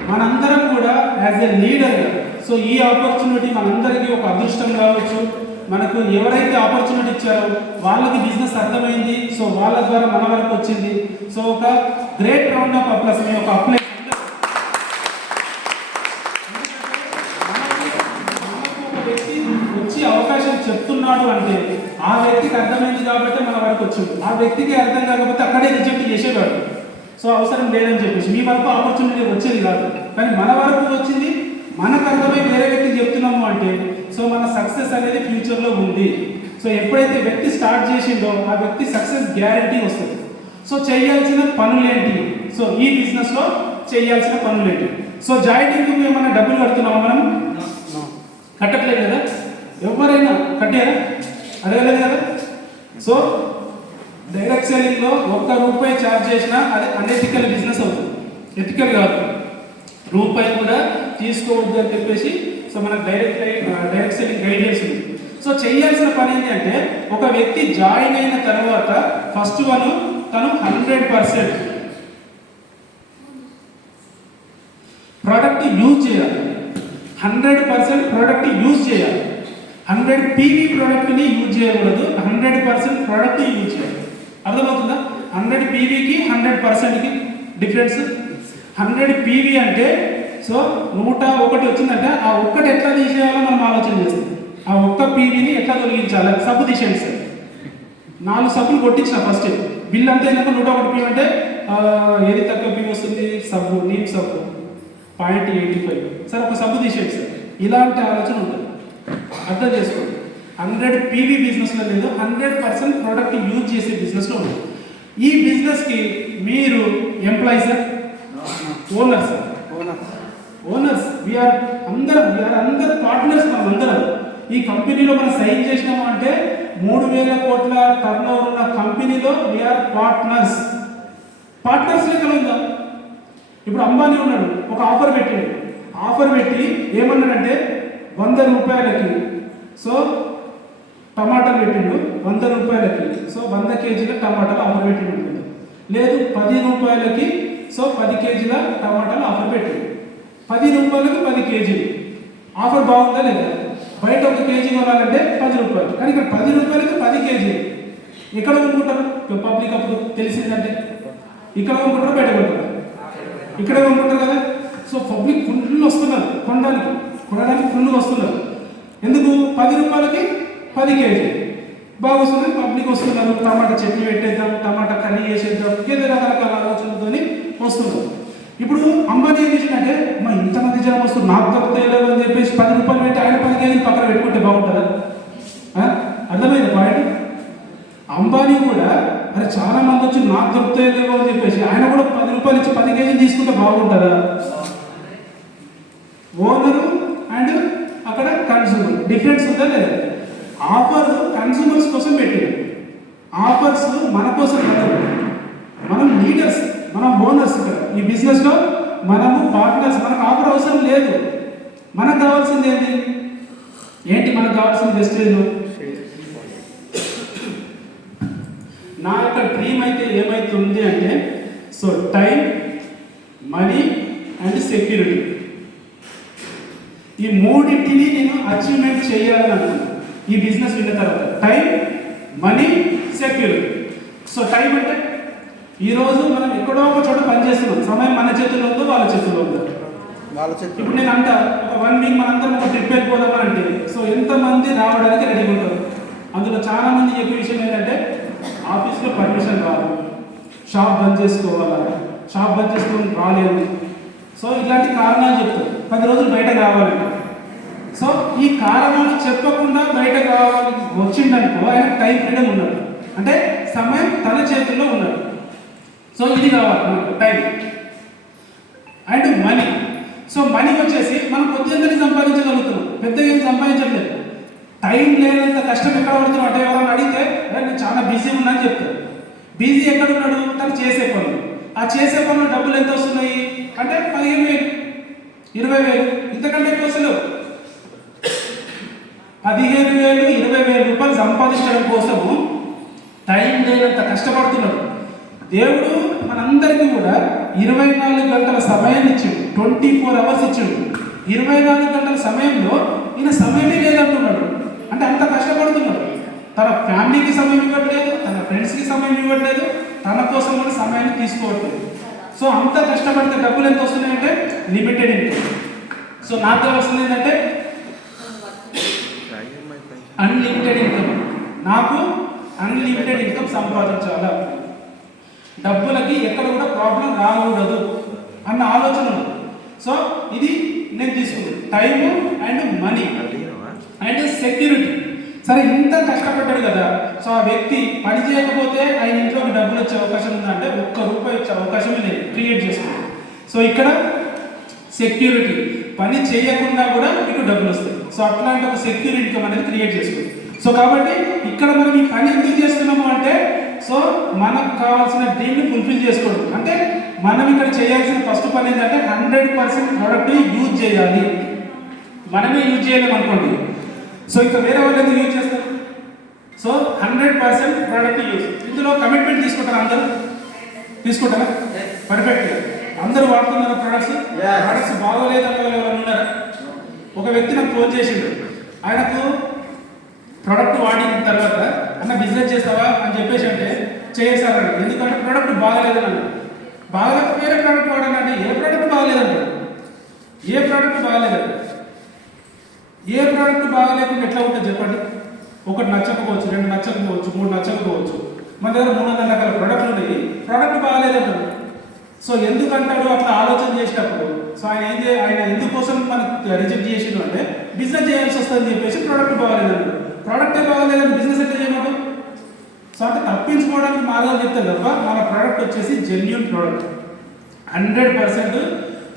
మనందరం కూడా యాజ్ ఎ లీడర్గా సో ఈ ఆపర్చునిటీ మనందరికీ ఒక అదృష్టం కావచ్చు. మనకు ఎవరైతే ఆపర్చునిటీ ఇచ్చారో వాళ్ళకి బిజినెస్ అర్థమైంది, సో వాళ్ళ ద్వారా మన వరకు వచ్చింది. సో ఒక గ్రేట్ రౌండ్ ఆఫ్ అప్లాస్ మీ ఒక అప్లై. వ్యక్తి వచ్చి అవకాశం చెప్తున్నాడు అంటే ఆ వ్యక్తికి అర్థమైంది కాబట్టి మన వరకు వచ్చింది. ఆ వ్యక్తికి అర్థం కాకపోతే అక్కడే రిజెక్ట్ చేసేవాడు. సో అవసరం లేదని చెప్పేసి మీ వరకు ఆపర్చునిటీ వచ్చేది కాదు, కానీ మన వరకు వచ్చింది, మనకు అర్థమై వేరే వ్యక్తికి చెప్తున్నాము అంటే సో మన సక్సెస్ అనేది ఫ్యూచర్లో ఉంది. సో ఎప్పుడైతే వ్యక్తి స్టార్ట్ చేసిందో ఆ వ్యక్తి సక్సెస్ గ్యారంటీ వస్తుంది. సో చేయాల్సిన పనులేంటి? సో ఈ బిజినెస్లో చేయాల్సిన పనులేంటి? సో జాయినింగ్ ఏమైనా డబ్బులు కడుతున్నామా? మనం కట్టట్లేదు కదా. ఎవరైనా కట్టారా? అడగలేదు కదా. సో డైరెక్ట్ సెల్లింగ్లో ₹1 ఛార్జ్ చేసినా అది అన్ఎథికల్ బిజినెస్ అవుతుంది, ఎథికల్ కాదు. రూపాయి కూడా తీసుకోవద్దు అని చెప్పేసి సో మనకు డైరెక్ట్ సెల్లింగ్ గైడెన్స్ ఉంది. సో చేయాల్సిన పని ఏంటి అంటే ఒక వ్యక్తి జాయిన్ అయిన తర్వాత ఫస్ట్ తను 100% ప్రోడక్ట్ యూజ్ చేయాలి. 100% ప్రోడక్ట్ యూజ్ చేయాలి. 100 PV ప్రోడక్ట్ని యూజ్ చేయకూడదు, 100% ప్రోడక్ట్ యూజ్ చేయాలి. అర్థమవుతుందా? 100 PVకి 100%కి డిఫరెన్స్. 100 PV అంటే సో 101 వచ్చిందంటే ఆ ఒక్కటి ఎట్లా తీసేయాలో మనం ఆలోచన చేస్తాం. ఆ ఒక్క PVని ఎట్లా తొలగించాలి? సబ్బు తీసేయండి సార్. 4 సబ్బులు కొట్టించిన ఫస్ట్ బిల్ అంతా అయినాక 101 PV అంటే ఏది తక్కువ PV వస్తుంది? సబ్బు, నీమ్ సబ్బు 0.85 సార్, ఒక సబ్బు తీసేయండి సార్. ఇలాంటి ఆలోచన ఉంటుంది, అర్థం చేసుకోండి. 100 PV బిజినెస్లో లేదు, 100% ప్రోడక్ట్ యూజ్ చేసే బిజినెస్లో ఉంది. ఈ బిజినెస్కి మీరు ఎంప్లాయీసా? ఓనర్స్. ఓనర్స్ వీఆర్ అందరు పార్ట్నర్స్. మనం అందరం ఈ కంపెనీలో మనం సైన్ చేసినాము అంటే 3,000 కోట్ల టర్న్ ఓవర్ ఉన్న కంపెనీలో వీఆర్ పార్ట్నర్స్. పార్ట్నర్స్ లెక్క ఉందా? ఇప్పుడు అంబానీ ఉన్నాడు, ఒక ఆఫర్ పెట్టాడు. ఆఫర్ పెట్టి ఏమన్నాడంటే 100 రూపాయలకి సో టమాటాలు పెట్టిండు. 100 రూపాయలకి సో 100 కేజీల టమాటాలు ఆఫర్ పెట్టిండు. లేదు 10 రూపాయలకి సో 10 కేజీల టమాటాలు ఆఫర్ పెట్టిండు. 10 రూపాయలకి 10 కేజీలు ఆఫర్ బాగుందా లేదా? బయట 1 కేజీ కొనాలంటే 10 రూపాయలు, కానీ ఇక్కడ 10 రూపాయలకి 10 కేజీలు. ఎక్కడ కొనుక్కుంటారు? పబ్లిక్ అప్పుడు తెలిసిందంటే ఇక్కడ కొనుక్కుంటారు, బయట కొనుక్కుంటారు, ఇక్కడే కొనుక్కుంటారు కదా. సో పబ్లిక్ ఫుల్ వస్తున్నారు, కొనడానికి ఫుల్ వస్తున్నారు. ఎందుకు? 10 రూపాయలకి 10 కేజీ బాగా వస్తుంది, పబ్లిక్ వస్తున్నారు. టమాటా చట్నీ పెట్టేద్దాం, టమాటా కర్రీ చేసేద్దాం, ఏదో రకరకాల ఆలోచనలతో వస్తున్నారు. ఇప్పుడు అంబానీ ఏం చేసిందంటే మా ఇంతమంది జనం వస్తుంది, నాకు దొరుకుతాయి అని చెప్పేసి 10 రూపాయలు పెట్టి ఆయన 10 కేజీలు పక్కన పెట్టుకుంటే బాగుంటుందా? అర్థమైంది పాయింట్? అంబానీ కూడా అరే చాలా మంది వచ్చి నాకు దొరుకుతాయి లేవో అని చెప్పేసి ఆయన కూడా 10 రూపాయలు ఇచ్చి 10 కేజీలు తీసుకుంటే బాగుంటుందా? ఓనరు అండ్ అక్కడ కన్సూమర్ డిఫరెన్స్ ఉందా లేదా? ఆఫర్ కన్సూమర్స్ కోసం పెట్టింది, ఆఫర్స్ మన కోసం కాదు. మనం లీడర్స్, మనం ఓనర్స్. ఇక్కడ ఈ బిజినెస్లో మనము పార్ట్నర్స్. మనకు ఆఫర్ అవసరం లేదు. మనకు కావాల్సింది ఏంటి? మనకు కావాల్సింది వెస్టేజ్. నా యొక్క డ్రీమ్ అయితే ఏమైతుంది అంటే so time, money and security, ఈ మూడింటిని నేను అచీవ్మెంట్ చేయాలని అనుకున్నాను ఈ బిజినెస్ విన్న తర్వాత. Time, money, security. So time అంటే ఈరోజు మనం ఎక్కడో ఒక చోట పనిచేస్తున్నాం, సమయం మన చేతుల్లో ఉందో వాళ్ళ చేతుల్లో ఉందో. ఇప్పుడు నేను అంటా ఒక 1 వీక్ మనందరం ఒక ట్రిప్ వెళ్ళిపోదామని అంటే సో ఎంతమంది రావడానికి రెడీ ఉంటారు? అందులో చాలా మంది చెప్పే విషయం ఏంటంటే ఆఫీస్లో పర్మిషన్ రాదు, షాప్ బంద్ చేసుకోవాలా, షాప్ బంద్ చేసుకొని రాలేదు. సో ఇలాంటి కారణాలు చెప్తారు. 10 రోజులు బయట కావాలంటే సో ఈ కారణాలు చెప్పకుండా బయట కావాలి వచ్చిందనుకో ఆయన టైం ఫ్రీడమ్ ఉన్నాడు, అంటే సమయం తన చేతుల్లో ఉన్నాడు. సో ఇది కావాలి మనకు time and money. So money వచ్చేసి మనం కొద్దిగా సంపాదించగలుగుతున్నాం, పెద్దగా ఏం సంపాదించలేదు. టైం లేనంత కష్టం ఎక్కడ పడుతున్నాం అంటే ఎవరైనా అడిగితే నేను చాలా బిజీ ఉన్నా అని చెప్తాను. బిజీ ఎక్కడ ఉన్నాడు? తను చేసే పనులు. ఆ చేసే పనులు డబ్బులు ఎంత వస్తున్నాయి అంటే 15,000, 20,000, ఇంతకంటే ఎక్కువ వస్తలేవు. 15,000, 20,000 రూపాయలు సంపాదించడం కోసము టైం లేనంత కష్టపడుతున్నాడు. దేవుడు మనందరికీ కూడా 24 గంటల సమయాన్ని ఇచ్చాడు, 24 అవర్స్ ఇచ్చాడు. 24 గంటల సమయంలో ఈయన సమయమే లేదంటున్నాడు. అంటే అంత కష్టపడుతున్నాడు. తన ఫ్యామిలీకి సమయం ఇవ్వట్లేదు, తన ఫ్రెండ్స్కి సమయం ఇవ్వట్లేదు, తన కోసం కూడా సమయాన్ని తీసుకోవట్లేదు. సో అంత కష్టపడితే డబ్బులు ఎంత వస్తున్నాయంటే లిమిటెడ్ ఇన్కమ్. సో నాకు వస్తుంది ఏంటంటే అన్లిమిటెడ్ ఇన్కమ్. నాకు అన్లిమిటెడ్ ఇన్కమ్ సంపాదించాలా, డబ్బులకి ఎక్కడ కూడా ప్రాబ్లం రాకూడదు అన్న ఆలోచన. సో ఇది నేను తీసుకున్నాను, time and money and security. సరే ఇంత కష్టపడ్డాడు కదా, సో ఆ వ్యక్తి పని చేయకపోతే ఆయన ఇంట్లోకి డబ్బులు వచ్చే అవకాశం ఉందంటే ₹1 వచ్చే అవకాశమే లేదు, క్రియేట్ చేసుకోండి. సో ఇక్కడ సెక్యూరిటీ, పని చేయకుండా కూడా మీకు డబ్బులు వస్తాయి. సో అట్లాంటి ఒక సెక్యూర్ ఇన్కమ్ అనేది క్రియేట్ చేసుకోండి. సో కాబట్టి ఇక్కడ మనం ఈ పని ఎందుకు చేస్తున్నాము అంటే సో మనకు కావాల్సిన డ్రీమ్ని ఫుల్ఫిల్ చేసుకోవడం. అంటే మనం ఇక్కడ చేయాల్సిన ఫస్ట్ పని ఏంటంటే 100% ప్రోడక్ట్ యూజ్ చేయాలి. మనమే యూజ్ చేయలేము అనుకోండి, సో ఇంకా వేరే వాళ్ళు ఎందుకు యూజ్ చేస్తారు? So 100% product use. ఇందులో కమిట్మెంట్ తీసుకుంటారా? అందరూ తీసుకుంటారా? పర్ఫెక్ట్. అందరూ వాడుతున్నారు ప్రొడక్ట్స్ బాగోలేదని వాళ్ళు ఎవరు ఉన్నారా? ఒక వ్యక్తి నాకు ఫోన్ చేసిండు, ఆయనకు ప్రోడక్ట్ వాడిన తర్వాత అన్న బిజినెస్ చేస్తావా అని చెప్పేసి అంటే చేసారండి. ఎందుకంటే ప్రోడక్ట్ బాగలేదని అన్నాడు. బాగలేక వేరే ప్రోడక్ట్ వాడానంటే ఏ ప్రోడక్ట్ బాగలేదంటాడు, ఏ ప్రోడక్ట్ బాగలేదంట. ఏ ప్రోడక్ట్ బాగలేకుండా ఎట్లా ఉంటుంది చెప్పండి? ఒకటి నచ్చకపోవచ్చు, 2 నచ్చకపోవచ్చు, 3 నచ్చకపోవచ్చు. మన దగ్గర 300 రకాల ప్రోడక్ట్లు ఉన్నాయి, ప్రోడక్ట్ బాగలేదంటాడు. సో ఎందుకంటాడు అట్లా ఆలోచన చేసినప్పుడు? సో ఆయన ఎందుకోసం మనకు రిజెక్ట్ చేసిండు అంటే బిజినెస్ చేయాల్సి వస్తుందని చెప్పేసి ప్రోడక్ట్ బాగలేదంటాడు. ప్రోడక్టే బాగలేదని బిజినెస్ ఎట్లా చేయమంటాడు? సో అంటే తప్పించుకోవడానికి మార్గాలు చెప్తారు తప్ప మన ప్రోడక్ట్ వచ్చేసి జెన్యూన్ ప్రోడక్ట్, 100%.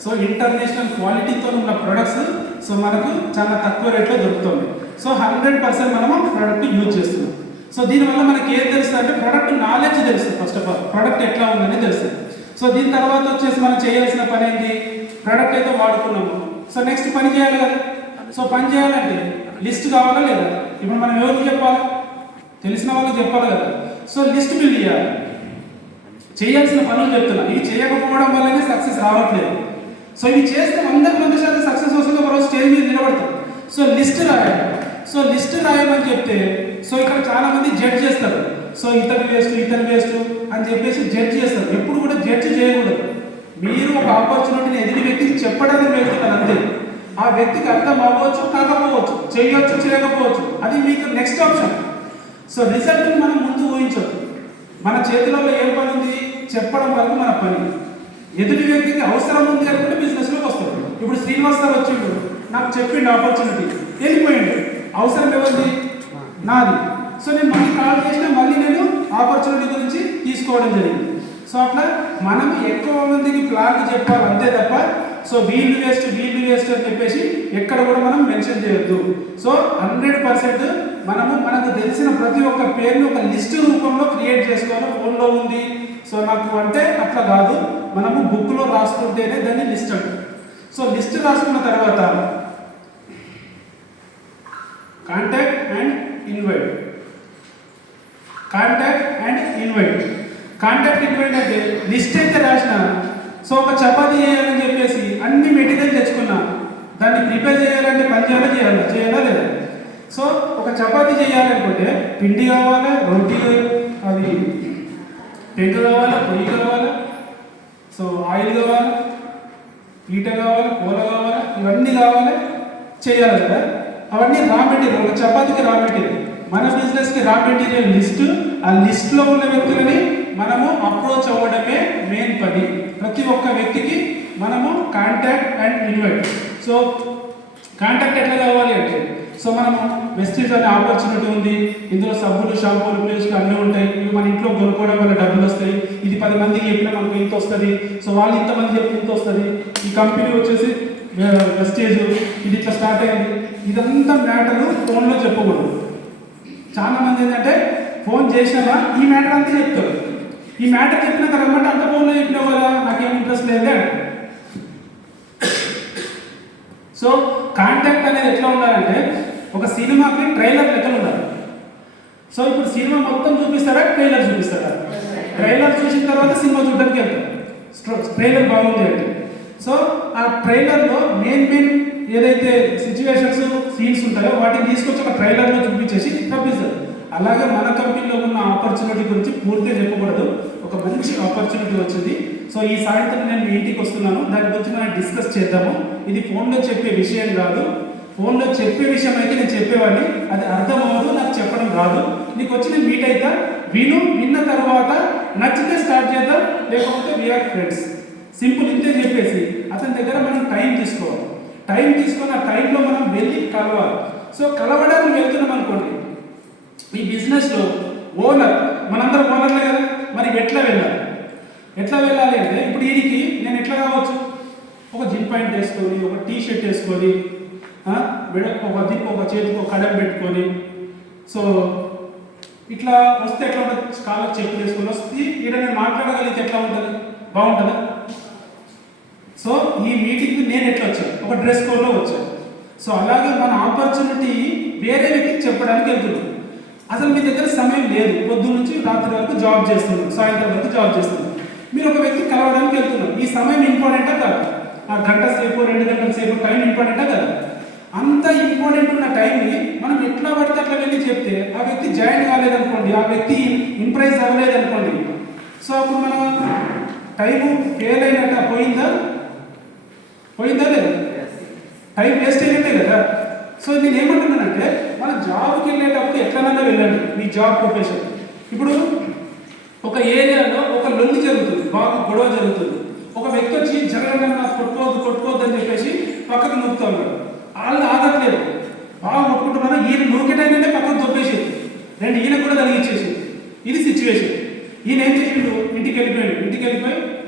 సో ఇంటర్నేషనల్ క్వాలిటీతో ఉన్న ప్రొడక్ట్స్ సో మనకు చాలా తక్కువ రేట్లో దొరుకుతుంది. సో 100% మనము ప్రోడక్ట్ యూజ్ చేస్తున్నాం. సో దీనివల్ల మనకి ఏం తెలుస్తుంది అంటే ప్రోడక్ట్ నాలెడ్జ్ తెలుస్తుంది. ఫస్ట్ ఆఫ్ ఆల్ ప్రోడక్ట్ ఎట్లా ఉందని తెలుస్తుంది. సో దీని తర్వాత వచ్చేసి మనం చేయాల్సిన పని ఏంటి, ప్రోడక్ట్ అయితే వాడుకున్నాము. సో నెక్స్ట్ పని చేయాలి కదా. సో పని చేయాలంటే లిస్ట్ కావాలా లేదా? ఇప్పుడు మనం ఎవరికి చెప్పాలి, తెలిసిన వాళ్ళకి చెప్పాలి కదా. సో లిస్ట్ బిల్డ్ చేయాలి. చేయాల్సిన పనులు చెప్తున్నా, ఇవి చేయకపోవడం వల్లనే సక్సెస్ రావట్లేదు. సో ఇవి చేస్తే 100% సక్సెస్ వస్తుంది, ఒకరోజు స్టేజ్ మీద నిలబడతాం. సో లిస్ట్ రాయాలి. సో లిస్ట్ రాయమని చెప్తే సో ఇక్కడ చాలా మంది జడ్జ్ చేస్తారు. సో ఇతను వేస్ట్ అని చెప్పేసి జడ్జ్ చేస్తారు. ఎప్పుడు కూడా జడ్జ్ చేయకూడదు. మీరు ఒక ఆపర్చునిటీని ఎదుటి వ్యక్తికి చెప్పడానికి వెళ్తున్నారు అంతే. ఆ వ్యక్తికి అర్థం అవ్వచ్చు, కాకపోవచ్చు, చేయొచ్చు, చేయకపోవచ్చు, అది మీకు నెక్స్ట్ ఆప్షన్. సో రిజల్ట్ని మనం ముందు ఊహించవచ్చు. మన చేతిలో ఏం పని ఉంది, చెప్పడం వరకు మన పని. ఎదుటి వ్యక్తికి అవసరం ఉంది అనుకుంటే బిజినెస్లోకి వస్తారు. ఇప్పుడు శ్రీనివాస్ సార్ వచ్చిండు, నాకు చెప్పిండు ఆపర్చునిటీ, వెళ్ళిపోయిండు. అవసరం ఎవరిది, నాది. సో నేను మళ్ళీ కాల్ చేసినా మళ్ళీ నేను ఆపర్చునిటీ గురించి తీసుకోవడం జరిగింది. సో అట్లా మనం ఎక్కువ మందికి ప్లాన్ చెప్పాలి అంతే తప్ప సో వీళ్ళు వేస్ట్ అని చెప్పేసి ఎక్కడ కూడా మనం మెన్షన్ చేయొద్దు. సో 100% మనకు తెలిసిన ప్రతి ఒక్క పేరుని ఒక లిస్ట్ రూపంలో క్రియేట్ చేసుకోవాలి. ఫోన్లో ఉంది సో నాకు అంటే అట్లా కాదు, మనము బుక్లో రాసుకుంటేనే దాన్ని లిస్ట్ అంటారు. సో లిస్ట్ రాసుకున్న తర్వాత contact and invite. Contact invite అంటే లిస్ట్ అయితే రాసిన, సో ఒక చపాతీ చేయాలని చెప్పేసి అన్ని మెటీరియల్ తెచ్చుకున్నా, దాన్ని ప్రిపేర్ చేయాలంటే పని చేయాలా లేదా? సో ఒక చపాతీ చేయాలనుకుంటే పిండి కావాలా, రోటీ అది పెంకు కావాలా, పొయ్యి కావాలా, సో ఆయిల్ కావాలా, ఈట కావాలా, కూర కావాలా, ఇవన్నీ కావాలి, చేయాలి కదా. అవన్నీ రా మెటీరియల్. ఒక చపాతీకి రా మెటీరియల్, మన బిజినెస్కి రా మెటీరియల్ లిస్ట్. ఆ లిస్ట్లో ఉన్న వ్యక్తులని మనము అప్రోచ్ అవ్వడమే మెయిన్ పని. ప్రతి ఒక్క వ్యక్తికి మనము contact and invite. So contact ఎట్లా కావాలి అంటే సో మనము వెస్టీజ్ అనే ఆపర్చునిటీ ఉంది, ఇందులో సబ్బులు, షాంపూలు, పేస్ట్లు అన్నీ ఉంటాయి. ఇవి మన ఇంట్లో కొనుక్కోవడం వల్ల డబ్బులు వస్తాయి. ఇది 10 మందికి చెప్పినా మనకు ఇంత వస్తుంది. సో వాళ్ళు ఇంతమంది చెప్పి ఇంత వస్తుంది. ఈ కంపెనీ వచ్చేసి వెస్టేజ్, ఇది ఇట్లా స్టార్ట్ అయ్యింది. ఇదంతా మ్యాటరు ఫోన్లో చెప్పకూడదు. చాలా మంది ఏంటంటే ఫోన్ చేసినామా ఈ మ్యాటర్ అంతా చెప్తారు. ఈ మ్యాటర్ చెప్పిన తర్వాత అంత ఫోన్లో చెప్పినావు కదా, నాకేం ఇంట్రెస్ట్ లేదే అంటే. సో కాంటాక్ట్ అనేది ఎట్లా ఉండాలంటే ఒక సినిమాకి ట్రైలర్ లెక్క ఉండాలి. సో ఇప్పుడు సినిమా మొత్తం చూపిస్తారా, ట్రైలర్ చూపిస్తారా? ట్రైలర్ చూసిన తర్వాత సినిమా చూడడానికి వెళ్తాం. ట్రైలర్ బాగుంది అంటే సో ఆ ట్రైలర్లో మెయిన్ ఏదైతే సిచ్యువేషన్స్, సీన్స్ ఉంటాయో వాటిని తీసుకొచ్చి ఒక ట్రైలర్లో చూపించేసి తప్పిస్తారు. అలాగే మన కంపెనీలో ఉన్న ఆపర్చునిటీ గురించి పూర్తిగా చెప్పకూడదు. ఒక మంచి ఆపర్చునిటీ వచ్చింది. సో ఈ సాయంత్రం నేను మీ ఇంటికి వస్తున్నాను, దాని గురించి మనం డిస్కస్ చేద్దాము. ఇది ఫోన్లో చెప్పే విషయం కాదు. ఫోన్లో చెప్పే విషయం అయితే నేను చెప్పేవాడిని, అది అర్థం అవ్వదు, నాకు చెప్పడం రాదు. నీకు వచ్చి నేను మీట్ అవుతా, విన్న తర్వాత నచ్చితే స్టార్ట్ చేద్దాం, లేకపోతే వీఆర్ ఫ్రెండ్స్. సింపుల్ ఇంతే చెప్పేసి అతని దగ్గర మనం టైం తీసుకోవాలి. టైం తీసుకొని ఆ టైంలో మనం వెళ్ళి కలవాలి. సో కలవడానికి వెళ్తున్నాం అనుకోండి, ఈ బిజినెస్లో ఓనర్, మనందరం ఓనర్లే కదా, మరి ఎట్లా వెళ్ళాలి అంటే ఇప్పుడు వీడికి నేను ఎట్లా కావచ్చు, ఒక జిన్ ప్యాంట్ వేసుకొని, ఒక టీ షర్ట్ వేసుకొని, ఒక చేతికి ఒక కడం పెట్టుకొని, సో ఇట్లా వస్తే ఎట్లా ఉంటుంది, కాళ్ళకి చెప్పులు వేసుకొని వస్తే ఇక్కడ నేను మాట్లాడగలిగితే ఎట్లా ఉంటుంది, బాగుంటుందా? సో ఈ మీటింగ్కి నేను ఎట్లా వచ్చాను, ఒక డ్రెస్ కోడ్లో వచ్చాను. సో అలాగే మన ఆపర్చునిటీ వేరే వ్యక్తికి చెప్పడానికి వెళ్తున్నాం. అసలు మీ దగ్గర సమయం లేదు, పొద్దు నుంచి రాత్రి వరకు జాబ్ చేస్తున్నాం, సాయంత్రం వరకు జాబ్ చేస్తున్నాం. మీరు ఒక వ్యక్తి కలవడానికి వెళ్తున్నారు. ఈ సమయం ఇంపార్టెంటా కాదు? ఆ గంట సేపు, 2 గంటల సేపు టైం ఇంపార్టెంటా కదా? అంత ఇంపార్టెంట్ ఉన్న టైంని మనం ఎట్లా పడితే అట్లా వెళ్ళి చెప్తే ఆ వ్యక్తి జాయిన్ కాలేదనుకోండి, ఆ వ్యక్తి ఇంప్రెస్ అవ్వలేదనుకోండి, సో అప్పుడు మనం టైము ఫెయిల్ అయినట్టు పోయిందా లేదు? టైం వేస్ట్ అయినట్టే కదా. సో నేను ఏమంటున్నానంటే మన జాబ్కి వెళ్ళేటప్పుడు ఎట్లనన్నా వెళ్ళండి, మీ జాబ్ ప్రొఫెషన్. ఇప్పుడు ఒక ఏరియాలో ఒక లొల్లి జరుగుతుంది, బాగా గొడవ జరుగుతుంది. ఒక వ్యక్తి వచ్చి జరగకుండా కొట్టుకోవద్దు అని చెప్పేసి పక్కకు నొక్కుతూ ఉన్నాడు. వాళ్ళు ఆగట్లేదు, బాగా కొట్టుకుంటున్నారు. ఈయన నూకేటైనా పక్కకు దొబ్బేసేది, 2 ఈయన కూడా తగిలిచ్చేసి. ఇది సిచ్యువేషన్. ఈయన ఏం చేసిండు, ఇంటికి వెళ్ళిపోయి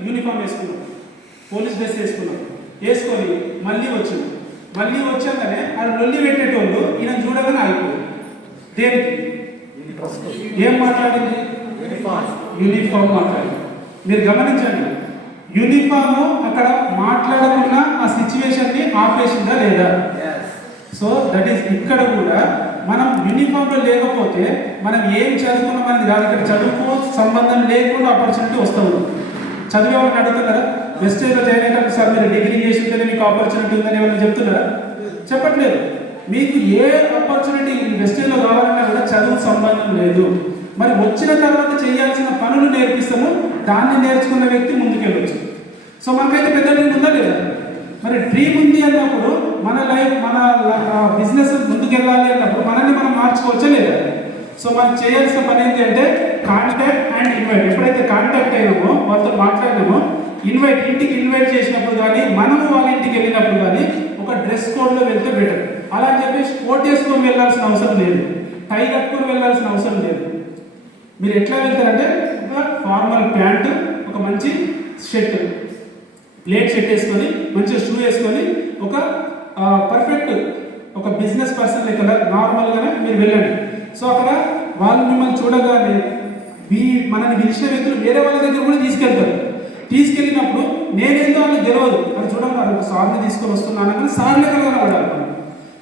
యూనిఫామ్ వేసుకున్నాడు. పోలీస్ డ్రెస్ వేసుకొని మళ్ళీ వచ్చాకనే ఆయన లొల్లి పెట్టేటోళ్ళు ఈయన చూడగానే ఆగిపోయింది. దేనికి? ఏం మాట్లాడింది? యూనిఫామ్ మాట్లాడింది. మీరు గమనించండి, యూనిఫామ్ అక్కడ మాట్లాడకుండా ఆ సిచ్యువేషన్ని ఆపేసిందా లేదా? సో దట్ ఈస్ ఇక్కడ కూడా మనం యూనిఫామ్లో లేకపోతే మనం ఏం చదువుకున్నాం అనేది కాదు, ఇక్కడ చదువుకో సంబంధం లేకుండా ఆపర్చునిటీ వస్తుంది. చదివే వాళ్ళని అడుగుతున్నారా? వెస్టేజ్లో జాయిన్ అయ్యేటప్పుడు సార్ మీరు డిగ్రీ చేసి ఉంటేనే మీకు ఆపర్చునిటీ ఉందని ఏమైనా చెప్తున్నారా? చెప్పట్లేదు. మీకు ఏ ఆపర్చునిటీ వెస్టేజ్లో కావాలన్నా కూడా చదువు సంబంధం లేదు. మరి వచ్చిన తర్వాత చేయాల్సిన పనులు నేర్పిస్తాము, దాన్ని నేర్చుకున్న వ్యక్తి ముందుకెళ్ళవచ్చు. సో మనకైతే పెద్ద డ్రీమ్ ఉందా లేదా? మరి డ్రీమ్ ఉంది అన్నప్పుడు మన లైఫ్ మన బిజినెస్ ముందుకెళ్ళాలి అన్నప్పుడు మనల్ని మనం మార్చుకోవచ్చా లేదా? సో మనం చేయాల్సిన పని ఏంటి అంటే కాంటాక్ట్ అండ్ ఇన్వైట్. ఎప్పుడైతే కాంటాక్ట్ అయినామో వాళ్ళతో మాట్లాడినామో ఇంటికి ఇన్వైట్ చేసినప్పుడు కానీ మనము వాళ్ళ ఇంటికి వెళ్ళినప్పుడు కానీ ఒక డ్రెస్ కోడ్లో వెళ్తే బెటర్. అలా అని చెప్పేసి కోట్ వేసుకొని వెళ్ళాల్సిన అవసరం లేదు, టై కట్టుకొని వెళ్ళాల్సిన అవసరం లేదు. మీరు ఎట్లా వెళ్తారంటే ఒక ఫార్మల్ ప్యాంటు, ఒక మంచి షర్ట్, ప్లేట్ షర్ట్ వేసుకొని మంచిగా షూ వేసుకొని ఒక పర్ఫెక్ట్ ఒక బిజినెస్ పర్సన్ లెక్క నార్మల్గానే మీరు వెళ్ళండి. సో అక్కడ వాళ్ళు మిమ్మల్ని చూడగానే మనల్ని పిలిచిన వ్యక్తులు వేరే వాళ్ళ దగ్గర కూడా తీసుకెళ్ళినప్పుడు నేనేందో వాళ్ళకి తెలియదు, అది చూడండి ఒక సార్ని తీసుకొని వస్తున్నాను కానీ సార్ లెక్క కనబడాలి.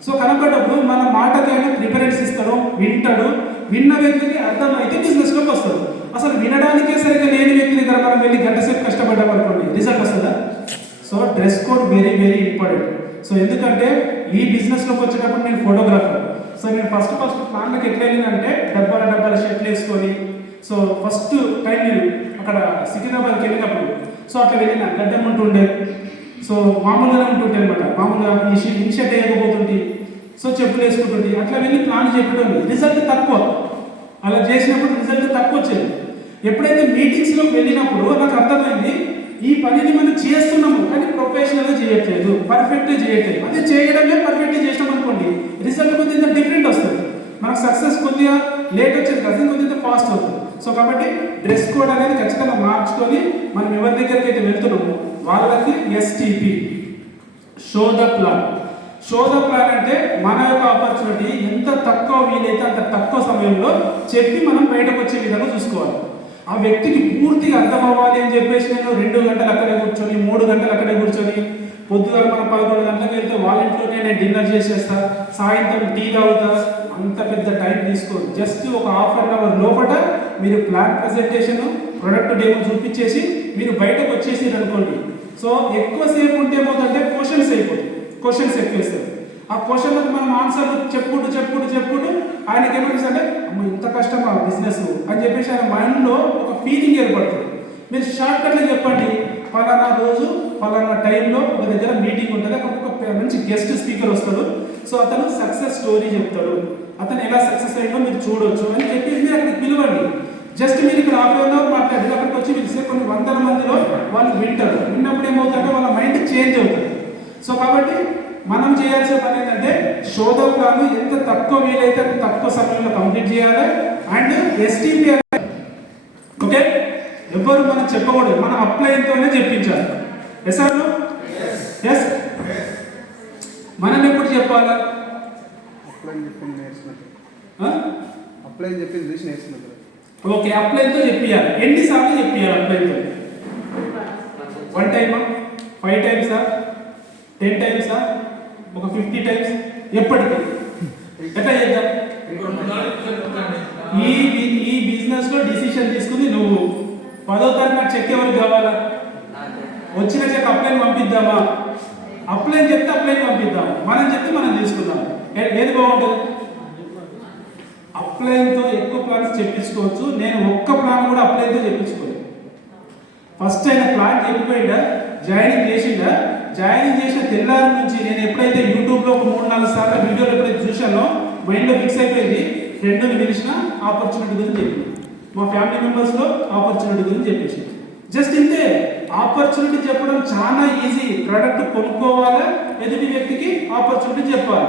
సో కనబడ్డప్పుడు మన మాటకి ఆయన ప్రిఫరెన్స్ ఇస్తాడు, వింటాడు. విన్న వ్యక్తికి అర్థమైతే బిజినెస్లోకి వస్తాడు. అసలు వినడానికే సరిగ్గా లేని వ్యక్తి దగ్గర మనం వెళ్ళి గంట సేపు కష్టపడ్డాం అనుకోండి, రిజల్ట్ వస్తుందా? So dress code very very important. So ఎందుకంటే ఈ బిజినెస్లోకి వచ్చేటప్పుడు నేను ఫోటోగ్రాఫర్. సో నేను ఫస్ట్ ప్లాన్లోకి ఎట్లా వెళ్ళినంటే డబ్బాల షర్ట్లు వేసుకొని, సో ఫస్ట్ టైం నేను అక్కడ సికింద్రాబాద్కి వెళ్ళినప్పుడు సో అట్లా వెళ్ళిన గడ్డం ఉంటుండే, సో మామూలుగానే ఉంటుంటే అనమాట. మామూలుగా ఈ షర్ట్ వేయకపోతుంటే, సో చెప్పులు వేసుకుంటుంది, అట్లా వెళ్ళి ప్లాన్ చెప్పడం రిజల్ట్ తక్కువ. అలా చేసినప్పుడు రిజల్ట్ తక్కువ వచ్చేది. ఎప్పుడైతే మీటింగ్స్లోకి వెళ్ళినప్పుడు నాకు అర్థమైంది ఈ పనిని మనం చేస్తున్నాము కానీ ప్రొఫెషనల్గా చేయట్లేదు, పర్ఫెక్ట్గా చేయట్లేదు. అదే చేయడమే పర్ఫెక్ట్గా చేసినాం అనుకోండి, రిజల్ట్ కొద్దిగా డిఫరెంట్ వస్తుంది. మనకు సక్సెస్ కొద్దిగా లేట్ వచ్చేది కదా, కొద్దిగా ఫాస్ట్ అవుతుంది. సో కాబట్టి డ్రెస్ కోడ్ అనేది ఖచ్చితంగా మార్చుకొని మనం ఎవరి దగ్గరికి అయితే వెళ్తున్నామో వాళ్ళకి ఎస్టీపీ షో ద ప్లాన్ అంటే మన యొక్క ఆపర్చునిటీ ఎంత తక్కువ వీలైతే అంత తక్కువ సమయంలో చెప్పి మనం బయటకు వచ్చే విధంగా చూసుకోవాలి. ఆ వ్యక్తికి పూర్తిగా అర్థం అవ్వాలి అని చెప్పేసి నేను 2 గంటలు అక్కడే కూర్చొని 3 గంటలు అక్కడే కూర్చొని పొద్దుగా మనం 11 గంటలకు వెళ్తే వాళ్ళ ఇంట్లోనే నేను డిన్నర్ చేసేస్తా, సాయంత్రం టీ తాగుతా, అంత పెద్ద టైం తీసుకోదు. జస్ట్ ఒక ½ అన్ అవర్ లోపల మీరు ప్లాన్ ప్రజెంటేషన్, ప్రొడక్ట్ డెమో చూపించేసి మీరు బయటకు వచ్చేసి అనుకోండి. సో ఎక్కువసేపు ఉంటే ఏమవుతుందంటే క్వశ్చన్స్ ఎక్కువ ఇస్తారు. ఆ క్వశ్చన్లకు మనం ఆన్సర్ చెప్పుకుంటూ ఆయనకి ఏమనిపిస్తుంది అంటే అమ్మ ఇంత కష్టం ఆ బిజినెస్ అని చెప్పేసి ఆయన మైండ్లో ఒక ఫీలింగ్ ఏర్పడుతుంది. మీరు షార్ట్ కట్లో చెప్పండి, ఫలానా రోజు ఫలానా టైంలో ఒక దగ్గర మీటింగ్ ఉంటుంది, అక్కడ ఒక మంచి గెస్ట్ స్పీకర్ వస్తాడు, సో అతను సక్సెస్ స్టోరీ చెప్తాడు, అతను ఎలా సక్సెస్ అయ్యిందో మీరు చూడొచ్చు అని చెప్పి మీరు అక్కడికి పిలవండి. జస్ట్ మీరు ఇక్కడ ½ మాట్లాడి అక్కడికి వచ్చి పిలిస్తే కొన్ని 100 మందిలో వాళ్ళు వింటారు. విన్నప్పుడు ఏమవుతుందంటే వాళ్ళ మైండ్ చేంజ్ అవుతుంది. సో కాబట్టి మనం చేయాల్సిన పని ఏంటంటే శోధకులను ఎంత తక్కువ వీలైతే తక్కువ సమయంలో కంప్లీట్ చేయాలి. అండ్ ఎస్టీపీ ఓకే, ఎవరు మనం చెప్పకూడదు, మనం అప్లైన్తోనే చెప్పించాలి. Yes sir? ఎస్. మనం ఎప్పుడు చెప్పాలా? ఓకే, అప్లైన్తో చెప్పియాలి. ఎన్నిసార్లు చెప్పియాలి అప్లైన్తో? 1 టైమా, 5 టైమ్సా, 10 టైమ్సా, ఒక 50 టైమ్స్? ఎప్పటికీ ఎట్లా చేద్దాం? ఈ బిజినెస్ లో డిసిషన్ తీసుకుని నువ్వు 10వ తారీఖు నాకు చెక్ ఎవరికి కావాలా? వచ్చిన చెక్ అప్లైన్ పంపిద్దామా? అప్లైన్ చెప్తే అప్లైన్ పంపిద్దాం, మనం చెప్తే మనం తీసుకుందాం. ఏది బాగుంటుంది? అప్లైన్తో ఎక్కువ ప్లాన్స్ చెప్పించుకోవచ్చు. నేను ఒక్క ప్లాన్ కూడా అప్లైన్తో చెప్పించుకోలేదు. ఫస్ట్ ఆయన ప్లాన్ చెప్పిపోయిందా, జాయినింగ్ చేసిందా, జాయినింగ్ చేసిన తెల్లారి నుంచి నేను ఎప్పుడైతే యూట్యూబ్లో ఒక 3-4 సార్లు వీడియోలు ఎప్పుడైతే చూశానో మైండ్లో ఫిక్స్ అయిపోయింది. ఫ్రెండ్ని పిలిచిన ఆపర్చునిటీ గురించి చెప్పింది, మా ఫ్యామిలీ మెంబర్స్లో ఆపర్చునిటీ గురించి చెప్పేసి జస్ట్ ఇంతే. ఆపర్చునిటీ చెప్పడం చాలా ఈజీ. ప్రోడక్ట్ కొనుక్కోవాలా, ఎదుటి వ్యక్తికి ఆపర్చునిటీ చెప్పాలి.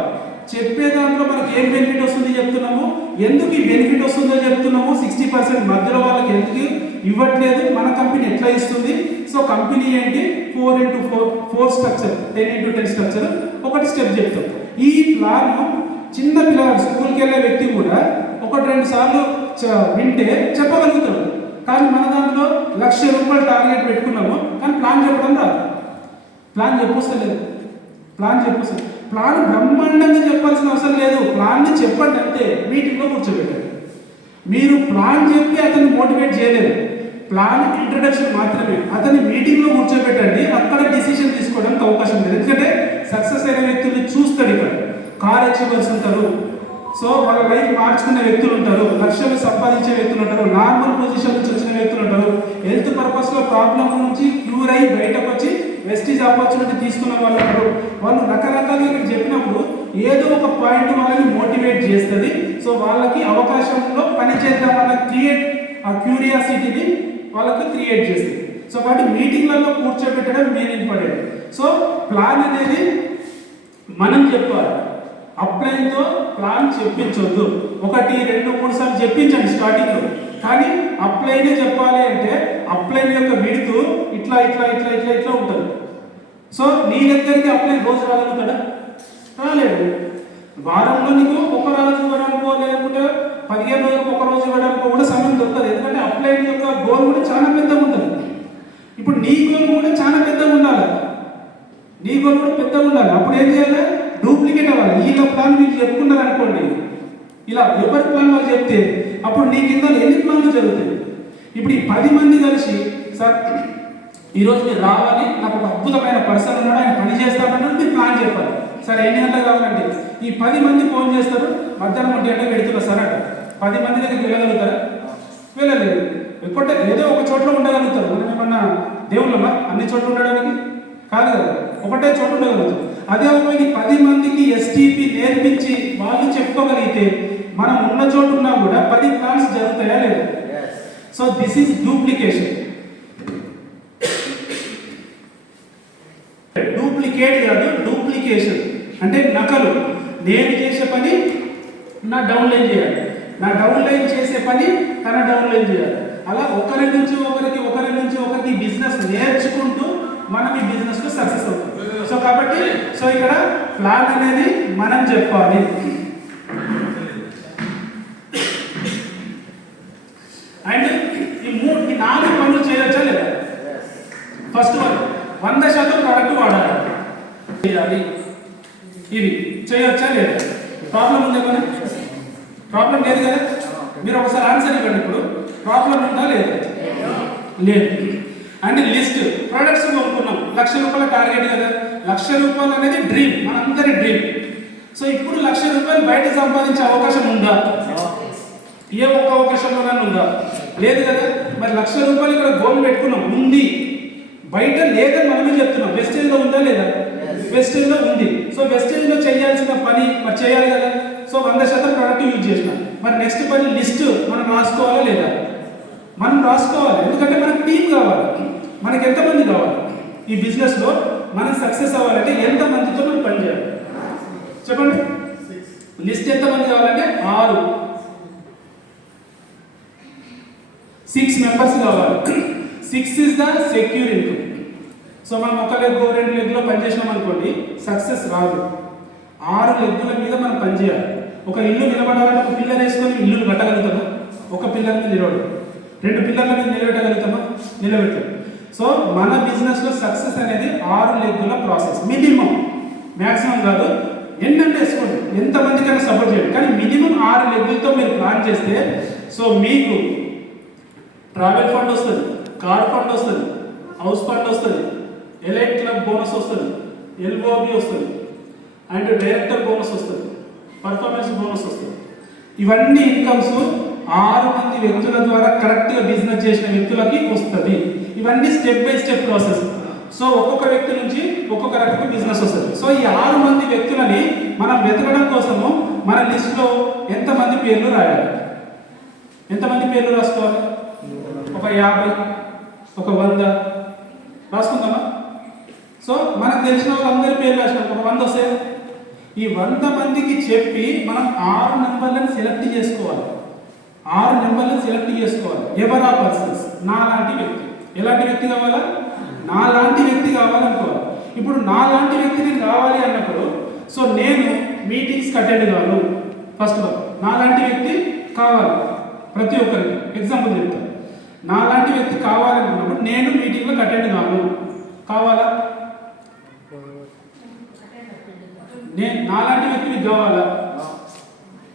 చెప్పే దాంట్లో మనకి ఏం బెనిఫిట్ వస్తుంది చెప్తున్నాము, ఎందుకు ఈ బెనిఫిట్ వస్తుందో చెప్తున్నాము. 60% మధ్యలో వాళ్ళకి ఎందుకు ఇవ్వట్లేదు, మన కంపెనీ ఎట్లా ఇస్తుంది. సో కంపెనీ ఏంటి, 4x4 స్ట్రక్చర్, 10x10 స్ట్రక్చర్. ఒకటి స్టెప్ చెప్తాం. ఈ ప్లాన్ చిన్న పిల్లవాడు స్కూల్కి వెళ్ళే వ్యక్తి కూడా 1-2 సార్లు వింటే చెప్పగలుగుతాడు. కానీ మన దాంట్లో ₹1,00,000 టార్గెట్ పెట్టుకున్నాము, కానీ ప్లాన్ చెప్పడం రాదు. ప్లాన్ చెప్పొస్తలేదు. ప్లాన్ బ్రహ్మాండంగా చెప్పాల్సిన అవసరం లేదు. ప్లాన్ని చెప్పండి అంతే, మీటింగ్లో కూర్చోబెట్టండి. మీరు ప్లాన్ చెప్పి అతన్ని మోటివేట్ చేయలేదు, ప్లాన్ ఇంట్రడక్షన్ మాత్రమే. అతన్ని మీటింగ్లో కూర్చోబెట్టండి, అక్కడ డిసిషన్ తీసుకోవడానికి అవకాశం లేదు. ఎందుకంటే సక్సెస్ అయిన వ్యక్తులు చూస్తాడు. ఇక్కడ కార్ అచీవర్స్ ఉంటారు, సో వాళ్ళ లైఫ్ మార్చుకునే వ్యక్తులు ఉంటారు, లక్ష్యాలు సంపాదించే వ్యక్తులు ఉంటారు, నార్మల్ పొజిషన్ నుంచి వచ్చిన వ్యక్తులు ఉంటారు, హెల్త్ పర్పస్లో ప్రాబ్లం నుంచి క్యూర్ అయ్యి బయటకు వచ్చి వెస్టీజ్ ఆపర్చునిటీ తీసుకున్న వాళ్ళు ఉంటారు. వాళ్ళు రకరకాలుగా ఇక్కడ చెప్పినప్పుడు ఏదో ఒక పాయింట్ వాళ్ళని మోటివేట్ చేస్తుంది. సో వాళ్ళకి అవకాశంలో పని చేద్దామన్న ఆ క్యూరియాసిటీని వాళ్ళకి క్రియేట్ చేస్తుంది. సో కాబట్టి మీటింగ్లలో కూర్చోబెట్టడం మెయిన్ ఇంపార్టెంట్. సో ప్లాన్ అనేది మనం చెప్పాలి, అప్లైన్తో ప్లాన్ చెప్పించొద్దు. 1, 2, 3 సార్లు చెప్పించండి స్టార్టింగ్లో, కానీ అప్లైనే చెప్పాలి అంటే అప్లైన్ యొక్క విడుతూ ఇట్లా ఉంటుంది. సో నీ దగ్గరికి అప్లైన్ రోజు రాగలుగుతాడా? రాలేడు. వారంలో నీకు ఒక రోజు ఇవ్వడానికో లేకుంటే 15 రోజులకు ఒక రోజు ఇవ్వడానికో కూడా సమయం దొరుకుతుంది. ఎందుకంటే అప్లైన్ యొక్క గోల్ కూడా చాలా పెద్దగా ఉంటుంది. ఇప్పుడు నీ గోల్ కూడా చాలా పెద్దగా ఉండాలి, అప్పుడు ఏం చేయాలి, డూప్లికేట్ అవ్వాలి. వీళ్ళ ప్లాన్ మీకు చెప్పుకున్నారు అనుకోండి, ఇలా ఎవరి ప్లాన్ వాళ్ళు చెప్తే అప్పుడు నీ కింద ఎన్ని ప్లాన్లు జరుగుతాయి. ఇప్పుడు ఈ 10 మంది కలిసి, సార్ ఈరోజు మీరు రావాలి, నాకు ఒక అద్భుతమైన పర్సన్ ఉన్నాడు, ఆయన పని చేస్తాడన్నాడు, మీరు ప్లాన్ చెప్పాలి. సార్ ఎన్ని గంటలు కావాలంటే ఈ 10 మంది ఫోన్ చేస్తారు, మధ్యాహ్నం 1 గంటలకు పెడుతున్నారు సార్ అంట. 10 మంది దగ్గరికి వెళ్ళగలుగుతారా? వెళ్ళలేదు. ఎక్కడే ఏదో ఒక చోట్ల ఉండగలుగుతారు. మనం ఏమన్నా దేవుళ్ళమా అన్ని చోట్ల ఉండడానికి? కాదు కదా, ఒకటే చోట ఉండగలుగుతాం. అదే ఒక 10 మందికి STP నేర్పించి వాళ్ళు చెప్పుకోగలిగితే మనం ఉన్న చోటు ఉన్నా కూడా 10 ప్లాన్స్ జరుగుతాయా లేదా? So this is duplication. Duplicate కాదు, డూప్లికేషన్ అంటే నకలు. నేను చేసే పని నా డౌన్లైన్ చేయాలి, నా డౌన్లైన్ చేసే పని తన డౌన్లైన్ చేయాలి. అలా ఒకరి నుంచి ఒకరికి బిజినెస్ నేర్చుకుంటూ మనం ఈ బిజినెస్లో సక్సెస్ అవుతాం. సో కాబట్టి ఇక్కడ ప్లాన్ అనేది మనం చెప్పాలి. అండ్ ఈ 4 పనులు చేయొచ్చా లేదా? ఫస్ట్ 100% ప్రోడక్ట్ వాడాలి, ఇవి చేయొచ్చా లేదా? ప్రాబ్లం ఉందా? కదా ప్రాబ్లం లేదు కదా. మీరు ఒకసారి ఆన్సర్ ఇవ్వండి. ఇప్పుడు ప్రాబ్లం ఉందా లేదా? లేదు. అండ్ లిస్ట్ ప్రొడక్ట్స్ కొనుక్కున్నాం, ₹1,00,000 టార్గెట్ కదా. ₹1,00,000 అనేది డ్రీమ్, మనందరి డ్రీమ్. సో ఇప్పుడు ₹1,00,000 బయట సంపాదించే అవకాశం ఉందా? ఏ ఒక్క అవకాశంలోనే ఉందా? లేదు కదా. మరి ₹1,00,000 ఇక్కడ గోల్ పెట్టుకున్నాం, ఉంది, బయట లేదని మనమే చెప్తున్నాం. వెస్టేజ్లో ఉందా లేదా? వెస్టేజ్లో ఉంది. సో వెస్టేజ్లో చేయాల్సిన పని మరి చేయాలి కదా. సో 100% ప్రోడక్ట్ యూజ్ చేసినాం. మరి నెక్స్ట్ పని లిస్ట్ మనం రాసుకోవాలా లేదా? మనం రాసుకోవాలి. ఎందుకంటే మనకు టీం కావాలి. మనకి ఎంతమంది కావాలి ఈ బిజినెస్లో? మనం సక్సెస్ అవ్వాలంటే ఎంతమందితో మనం పనిచేయాలి చెప్పండి. లిస్ట్ ఎంతమంది కావాలంటే 6 మెంబర్స్ కావాలి. 6 is the secure income. So మనం 1 లెగ్ 2 లెగ్లో పనిచేసినాం అనుకోండి, సక్సెస్ రాదు. 6 లెగ్గుల మీద మనం పనిచేయాలి. ఒక ఇల్లు నిలబడాలంటే ఒక పిల్లర్ వేసుకొని ఇల్లును కట్టగలుగుతామా? ఒక పిల్లర్ మీద నిలబడు. 2 పిల్లర్ల మీద నిలబెట్టగలుగుతామా? నిలబెట్టాలి. సో మన బిజినెస్లో సక్సెస్ అనేది 6 లెగ్గుల ప్రాసెస్. మినిమం, మ్యాక్సిమం కాదు, ఎన్నంటే వేసుకోండి, ఎంతమందికైనా సపోర్ట్ చేయండి, కానీ మినిమం 6 లెగ్గులతో మీరు ప్లాన్ చేస్తే సో మీకు ట్రావెల్ ఫండ్ వస్తుంది, కార్ ఫండ్ వస్తుంది, హౌస్ ఫండ్ వస్తుంది, ఎలైట్ క్లబ్ బోనస్ వస్తుంది, LOB వస్తుంది, అండ్ డైరెక్టర్ బోనస్ వస్తుంది, పర్ఫార్మెన్స్ బోనస్ వస్తుంది. ఇవన్నీ ఇన్కమ్స్ 6 మంది వ్యక్తుల ద్వారా కరెక్ట్గా బిజినెస్ చేసిన వ్యక్తులకి వస్తుంది. ఇవన్నీ step by step process. So ఒక్కొక్క వ్యక్తి నుంచి ఒక్కొక్క రకమైన బిజినెస్ వస్తుంది. సో ఈ 6 మంది వ్యక్తులని మనం వెతకడం కోసము మన లిస్ట్లో ఎంతమంది పేర్లు రాయాలి? ఎంతమంది పేర్లు రాసుకోవాలి? ఒక 50, ఒక 100 రాసుకుందామా? సో మనకు తెలిసిన వాళ్ళందరి పేర్లు రాసినాం, ఒక 100 వస్తాయి. ఈ 100 మందికి చెప్పి మనం 6 నెంబర్లను సెలెక్ట్ చేసుకోవాలి. 6 నెంబర్లను సెలెక్ట్ చేసుకోవాలి. ఎవర్ ఆ పర్సన్స్, నా లాంటి వ్యక్తి. ఎలాంటి వ్యక్తి కావాలా? నా లాంటి వ్యక్తి కావాలనుకోవాలి. ఇప్పుడు నా లాంటి వ్యక్తి నేను కావాలి అన్నప్పుడు సో నేను మీటింగ్స్కి అటెండ్ కాను. ఫస్ట్ ఆఫ్ నా లాంటి వ్యక్తి కావాలి ప్రతి ఒక్కరికి. ఎగ్జాంపుల్ చెప్తాను. నా లాంటి వ్యక్తి కావాలనుకున్నప్పుడు నేను మీటింగ్లకు అటెండ్ కాను. కావాలా? నేను నాలాంటి వ్యక్తి మీకు కావాలా?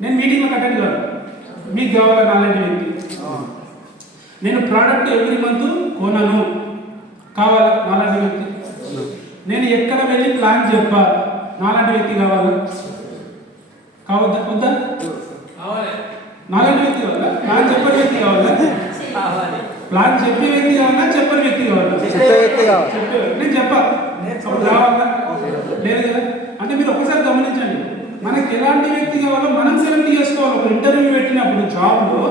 నేను మీటింగ్లకు అటెండ్ కాను. మీకు కావాలా నాలాంటి వ్యక్తి? నేను ప్రోడక్ట్ ఎవ్రీ మంత్ కొనను. కావాలా నాలాంటి వ్యక్తి? నేను ఎక్కడ వెళ్ళి ప్లాన్ చెప్పా. నాలాంటి వ్యక్తి కావాలా? కావద్దా? వద్దా? నాలాంటి వ్యక్తి కావాలా? ప్లాన్ చెప్పని వ్యక్తి కావాలా? ప్లాన్ చెప్పే వ్యక్తి కావాలా? చెప్పని వ్యక్తి కావాలా? నేను చెప్పా కావాలా? లేదు కదా. అంటే మీరు ఒకసారి గమనించండి, మనకి ఎలాంటి వ్యక్తి కావాలో మనం సెలెక్ట్ చేసుకోవాలి. ఒక ఇంటర్వ్యూ పెట్టినప్పుడు జాబ్లో,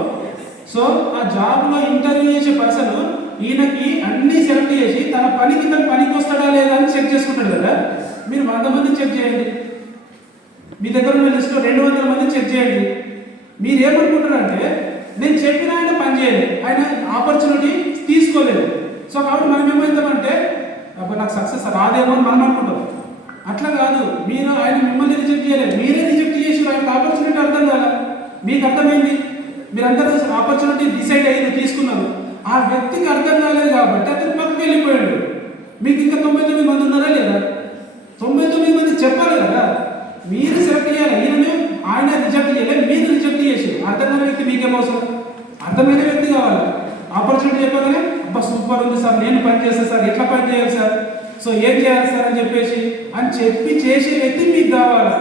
సో ఆ జాబ్లో ఇంటర్వ్యూ చేసే పర్సన్ ఈయనకి అన్నీ సెలెక్ట్ చేసి తన పనికి వస్తాడా లేదా అని చెక్ చేసుకుంటాడు కదా. మీరు 100 మంది చెక్ చేయండి, మీ దగ్గర ఉన్న లిస్ట్లో 200 మంది చెక్ చేయండి. మీరు ఏమనుకుంటారంటే నేను చెప్పిన ఆయన పని చేయలేదు, ఆయన ఆపర్చునిటీ తీసుకోలేదు. సో కాబట్టి మనం ఏమవుతామంటే అప్పుడు నాకు సక్సెస్ రాదేమో అని మనం అనుకుంటాం. అట్లా కాదు, మీరు ఆయన మిమ్మల్ని రిజెక్ట్ చేయలేదు, మీరే రిజెక్ట్ చేసి ఆయనకు ఆపర్చునిటీ అర్థం కాదా? మీకు అర్థమైంది, మీరందరూ ఆపర్చునిటీ డిసైడ్ అయ్యి తీసుకున్నారు. ఆ వ్యక్తికి అర్థం కాలేదు కాబట్టి అతను పక్కకి వెళ్ళిపోయాడు. మీకు ఇంకా 99 మంది ఉన్నారా లేదా? 99 మంది చెప్పాలి కదా. మీరు సెలెక్ట్ చేయాలి. ఆయన రిజెక్ట్ చేయలేదు, మీరు రిజెక్ట్ చేసి అర్థమైన వ్యక్తి మీకేం అవసరం? అర్థమైన వ్యక్తి కావాలి. ఆపర్చునిటీ చెప్పగానే అబ్బా సూపర్ ఉంది సార్, నేను పని చేస్తాను సార్, ఎట్లా పని చేయాలి సార్, సో ఏం చేయాలి సార్ అని చెప్పి చేసే వ్యక్తి మీకు కావాలి.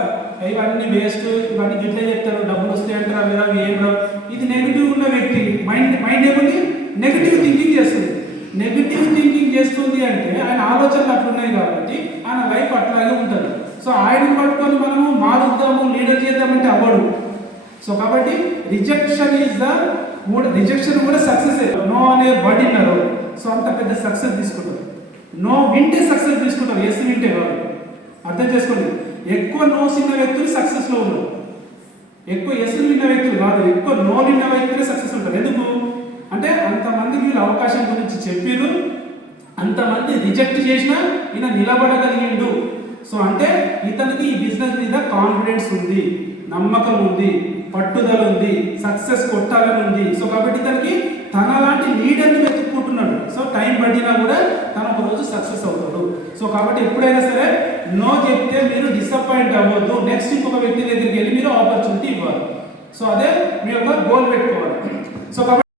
ఇవన్నీ వేస్ట్, ఇవన్నీ గిట్లే చెప్తారు, డబ్బులు వస్తాయి అంటారా లేదా ఏం రావు. ఇది నెగిటివ్ ఉన్న వ్యక్తి మైండ్ ఏముంది? నెగిటివ్ థింకింగ్ చేస్తుంది. నెగిటివ్ థింకింగ్ చేస్తుంది అంటే ఆయన ఆలోచనలు అట్లున్నాయి కాబట్టి ఆయన లైఫ్ అట్లాగే ఉంటుంది. సో ఆయనను పట్టుకొని మనము మారుద్దాము, లీడర్ చేద్దామంటే అవ్వడు. సో కాబట్టి రిజెక్షన్ కూడా సక్సెస్. నో అనే వర్డ్ విన్నారు, సో అంత పెద్ద సక్సెస్ తీసుకుంటారు. నో వింటే సక్సెస్ తీసుకుంటారు, ఎస్ వింటే వాళ్ళు. అర్థం చేసుకోండి, ఎక్కువ నోస్ విన్న వ్యక్తులు సక్సెస్లో ఉన్నారు. ఎక్కువ ఎస్ విన్న వ్యక్తులు కాదు, ఎక్కువ నో విన్న వ్యక్తులే సక్సెస్ ఉంటారు. ఎందుకు అంటే అంతమందికి వీళ్ళు అవకాశం గురించి చెప్పారు, అంతమంది రిజెక్ట్ చేసినా ఈయన నిలబడగలిగిండు. సో అంటే ఇతనికి ఈ బిజినెస్ మీద కాన్ఫిడెన్స్ ఉంది, నమ్మకం ఉంది, పట్టుదల ఉంది, సక్సెస్ కొట్టాలని ఉంది. సో కాబట్టి ఇతనికి తన లాంటి లీడర్ని వెతుక్కుంటున్నాడు. సో టైం పట్టినా కూడా తను ఒక రోజు సక్సెస్ అవుతాడు. సో కాబట్టి ఎప్పుడైనా సరే నో చెప్తే మీరు డిసప్పాయింట్ అవ్వద్దు. నెక్స్ట్ ఇంకొక వ్యక్తి దగ్గరికి వెళ్ళి మీరు ఆపర్చునిటీ ఇవ్వాలి. సో అదే మీ యొక్క గోల్ పెట్టుకోవాలి. సో కాబట్టి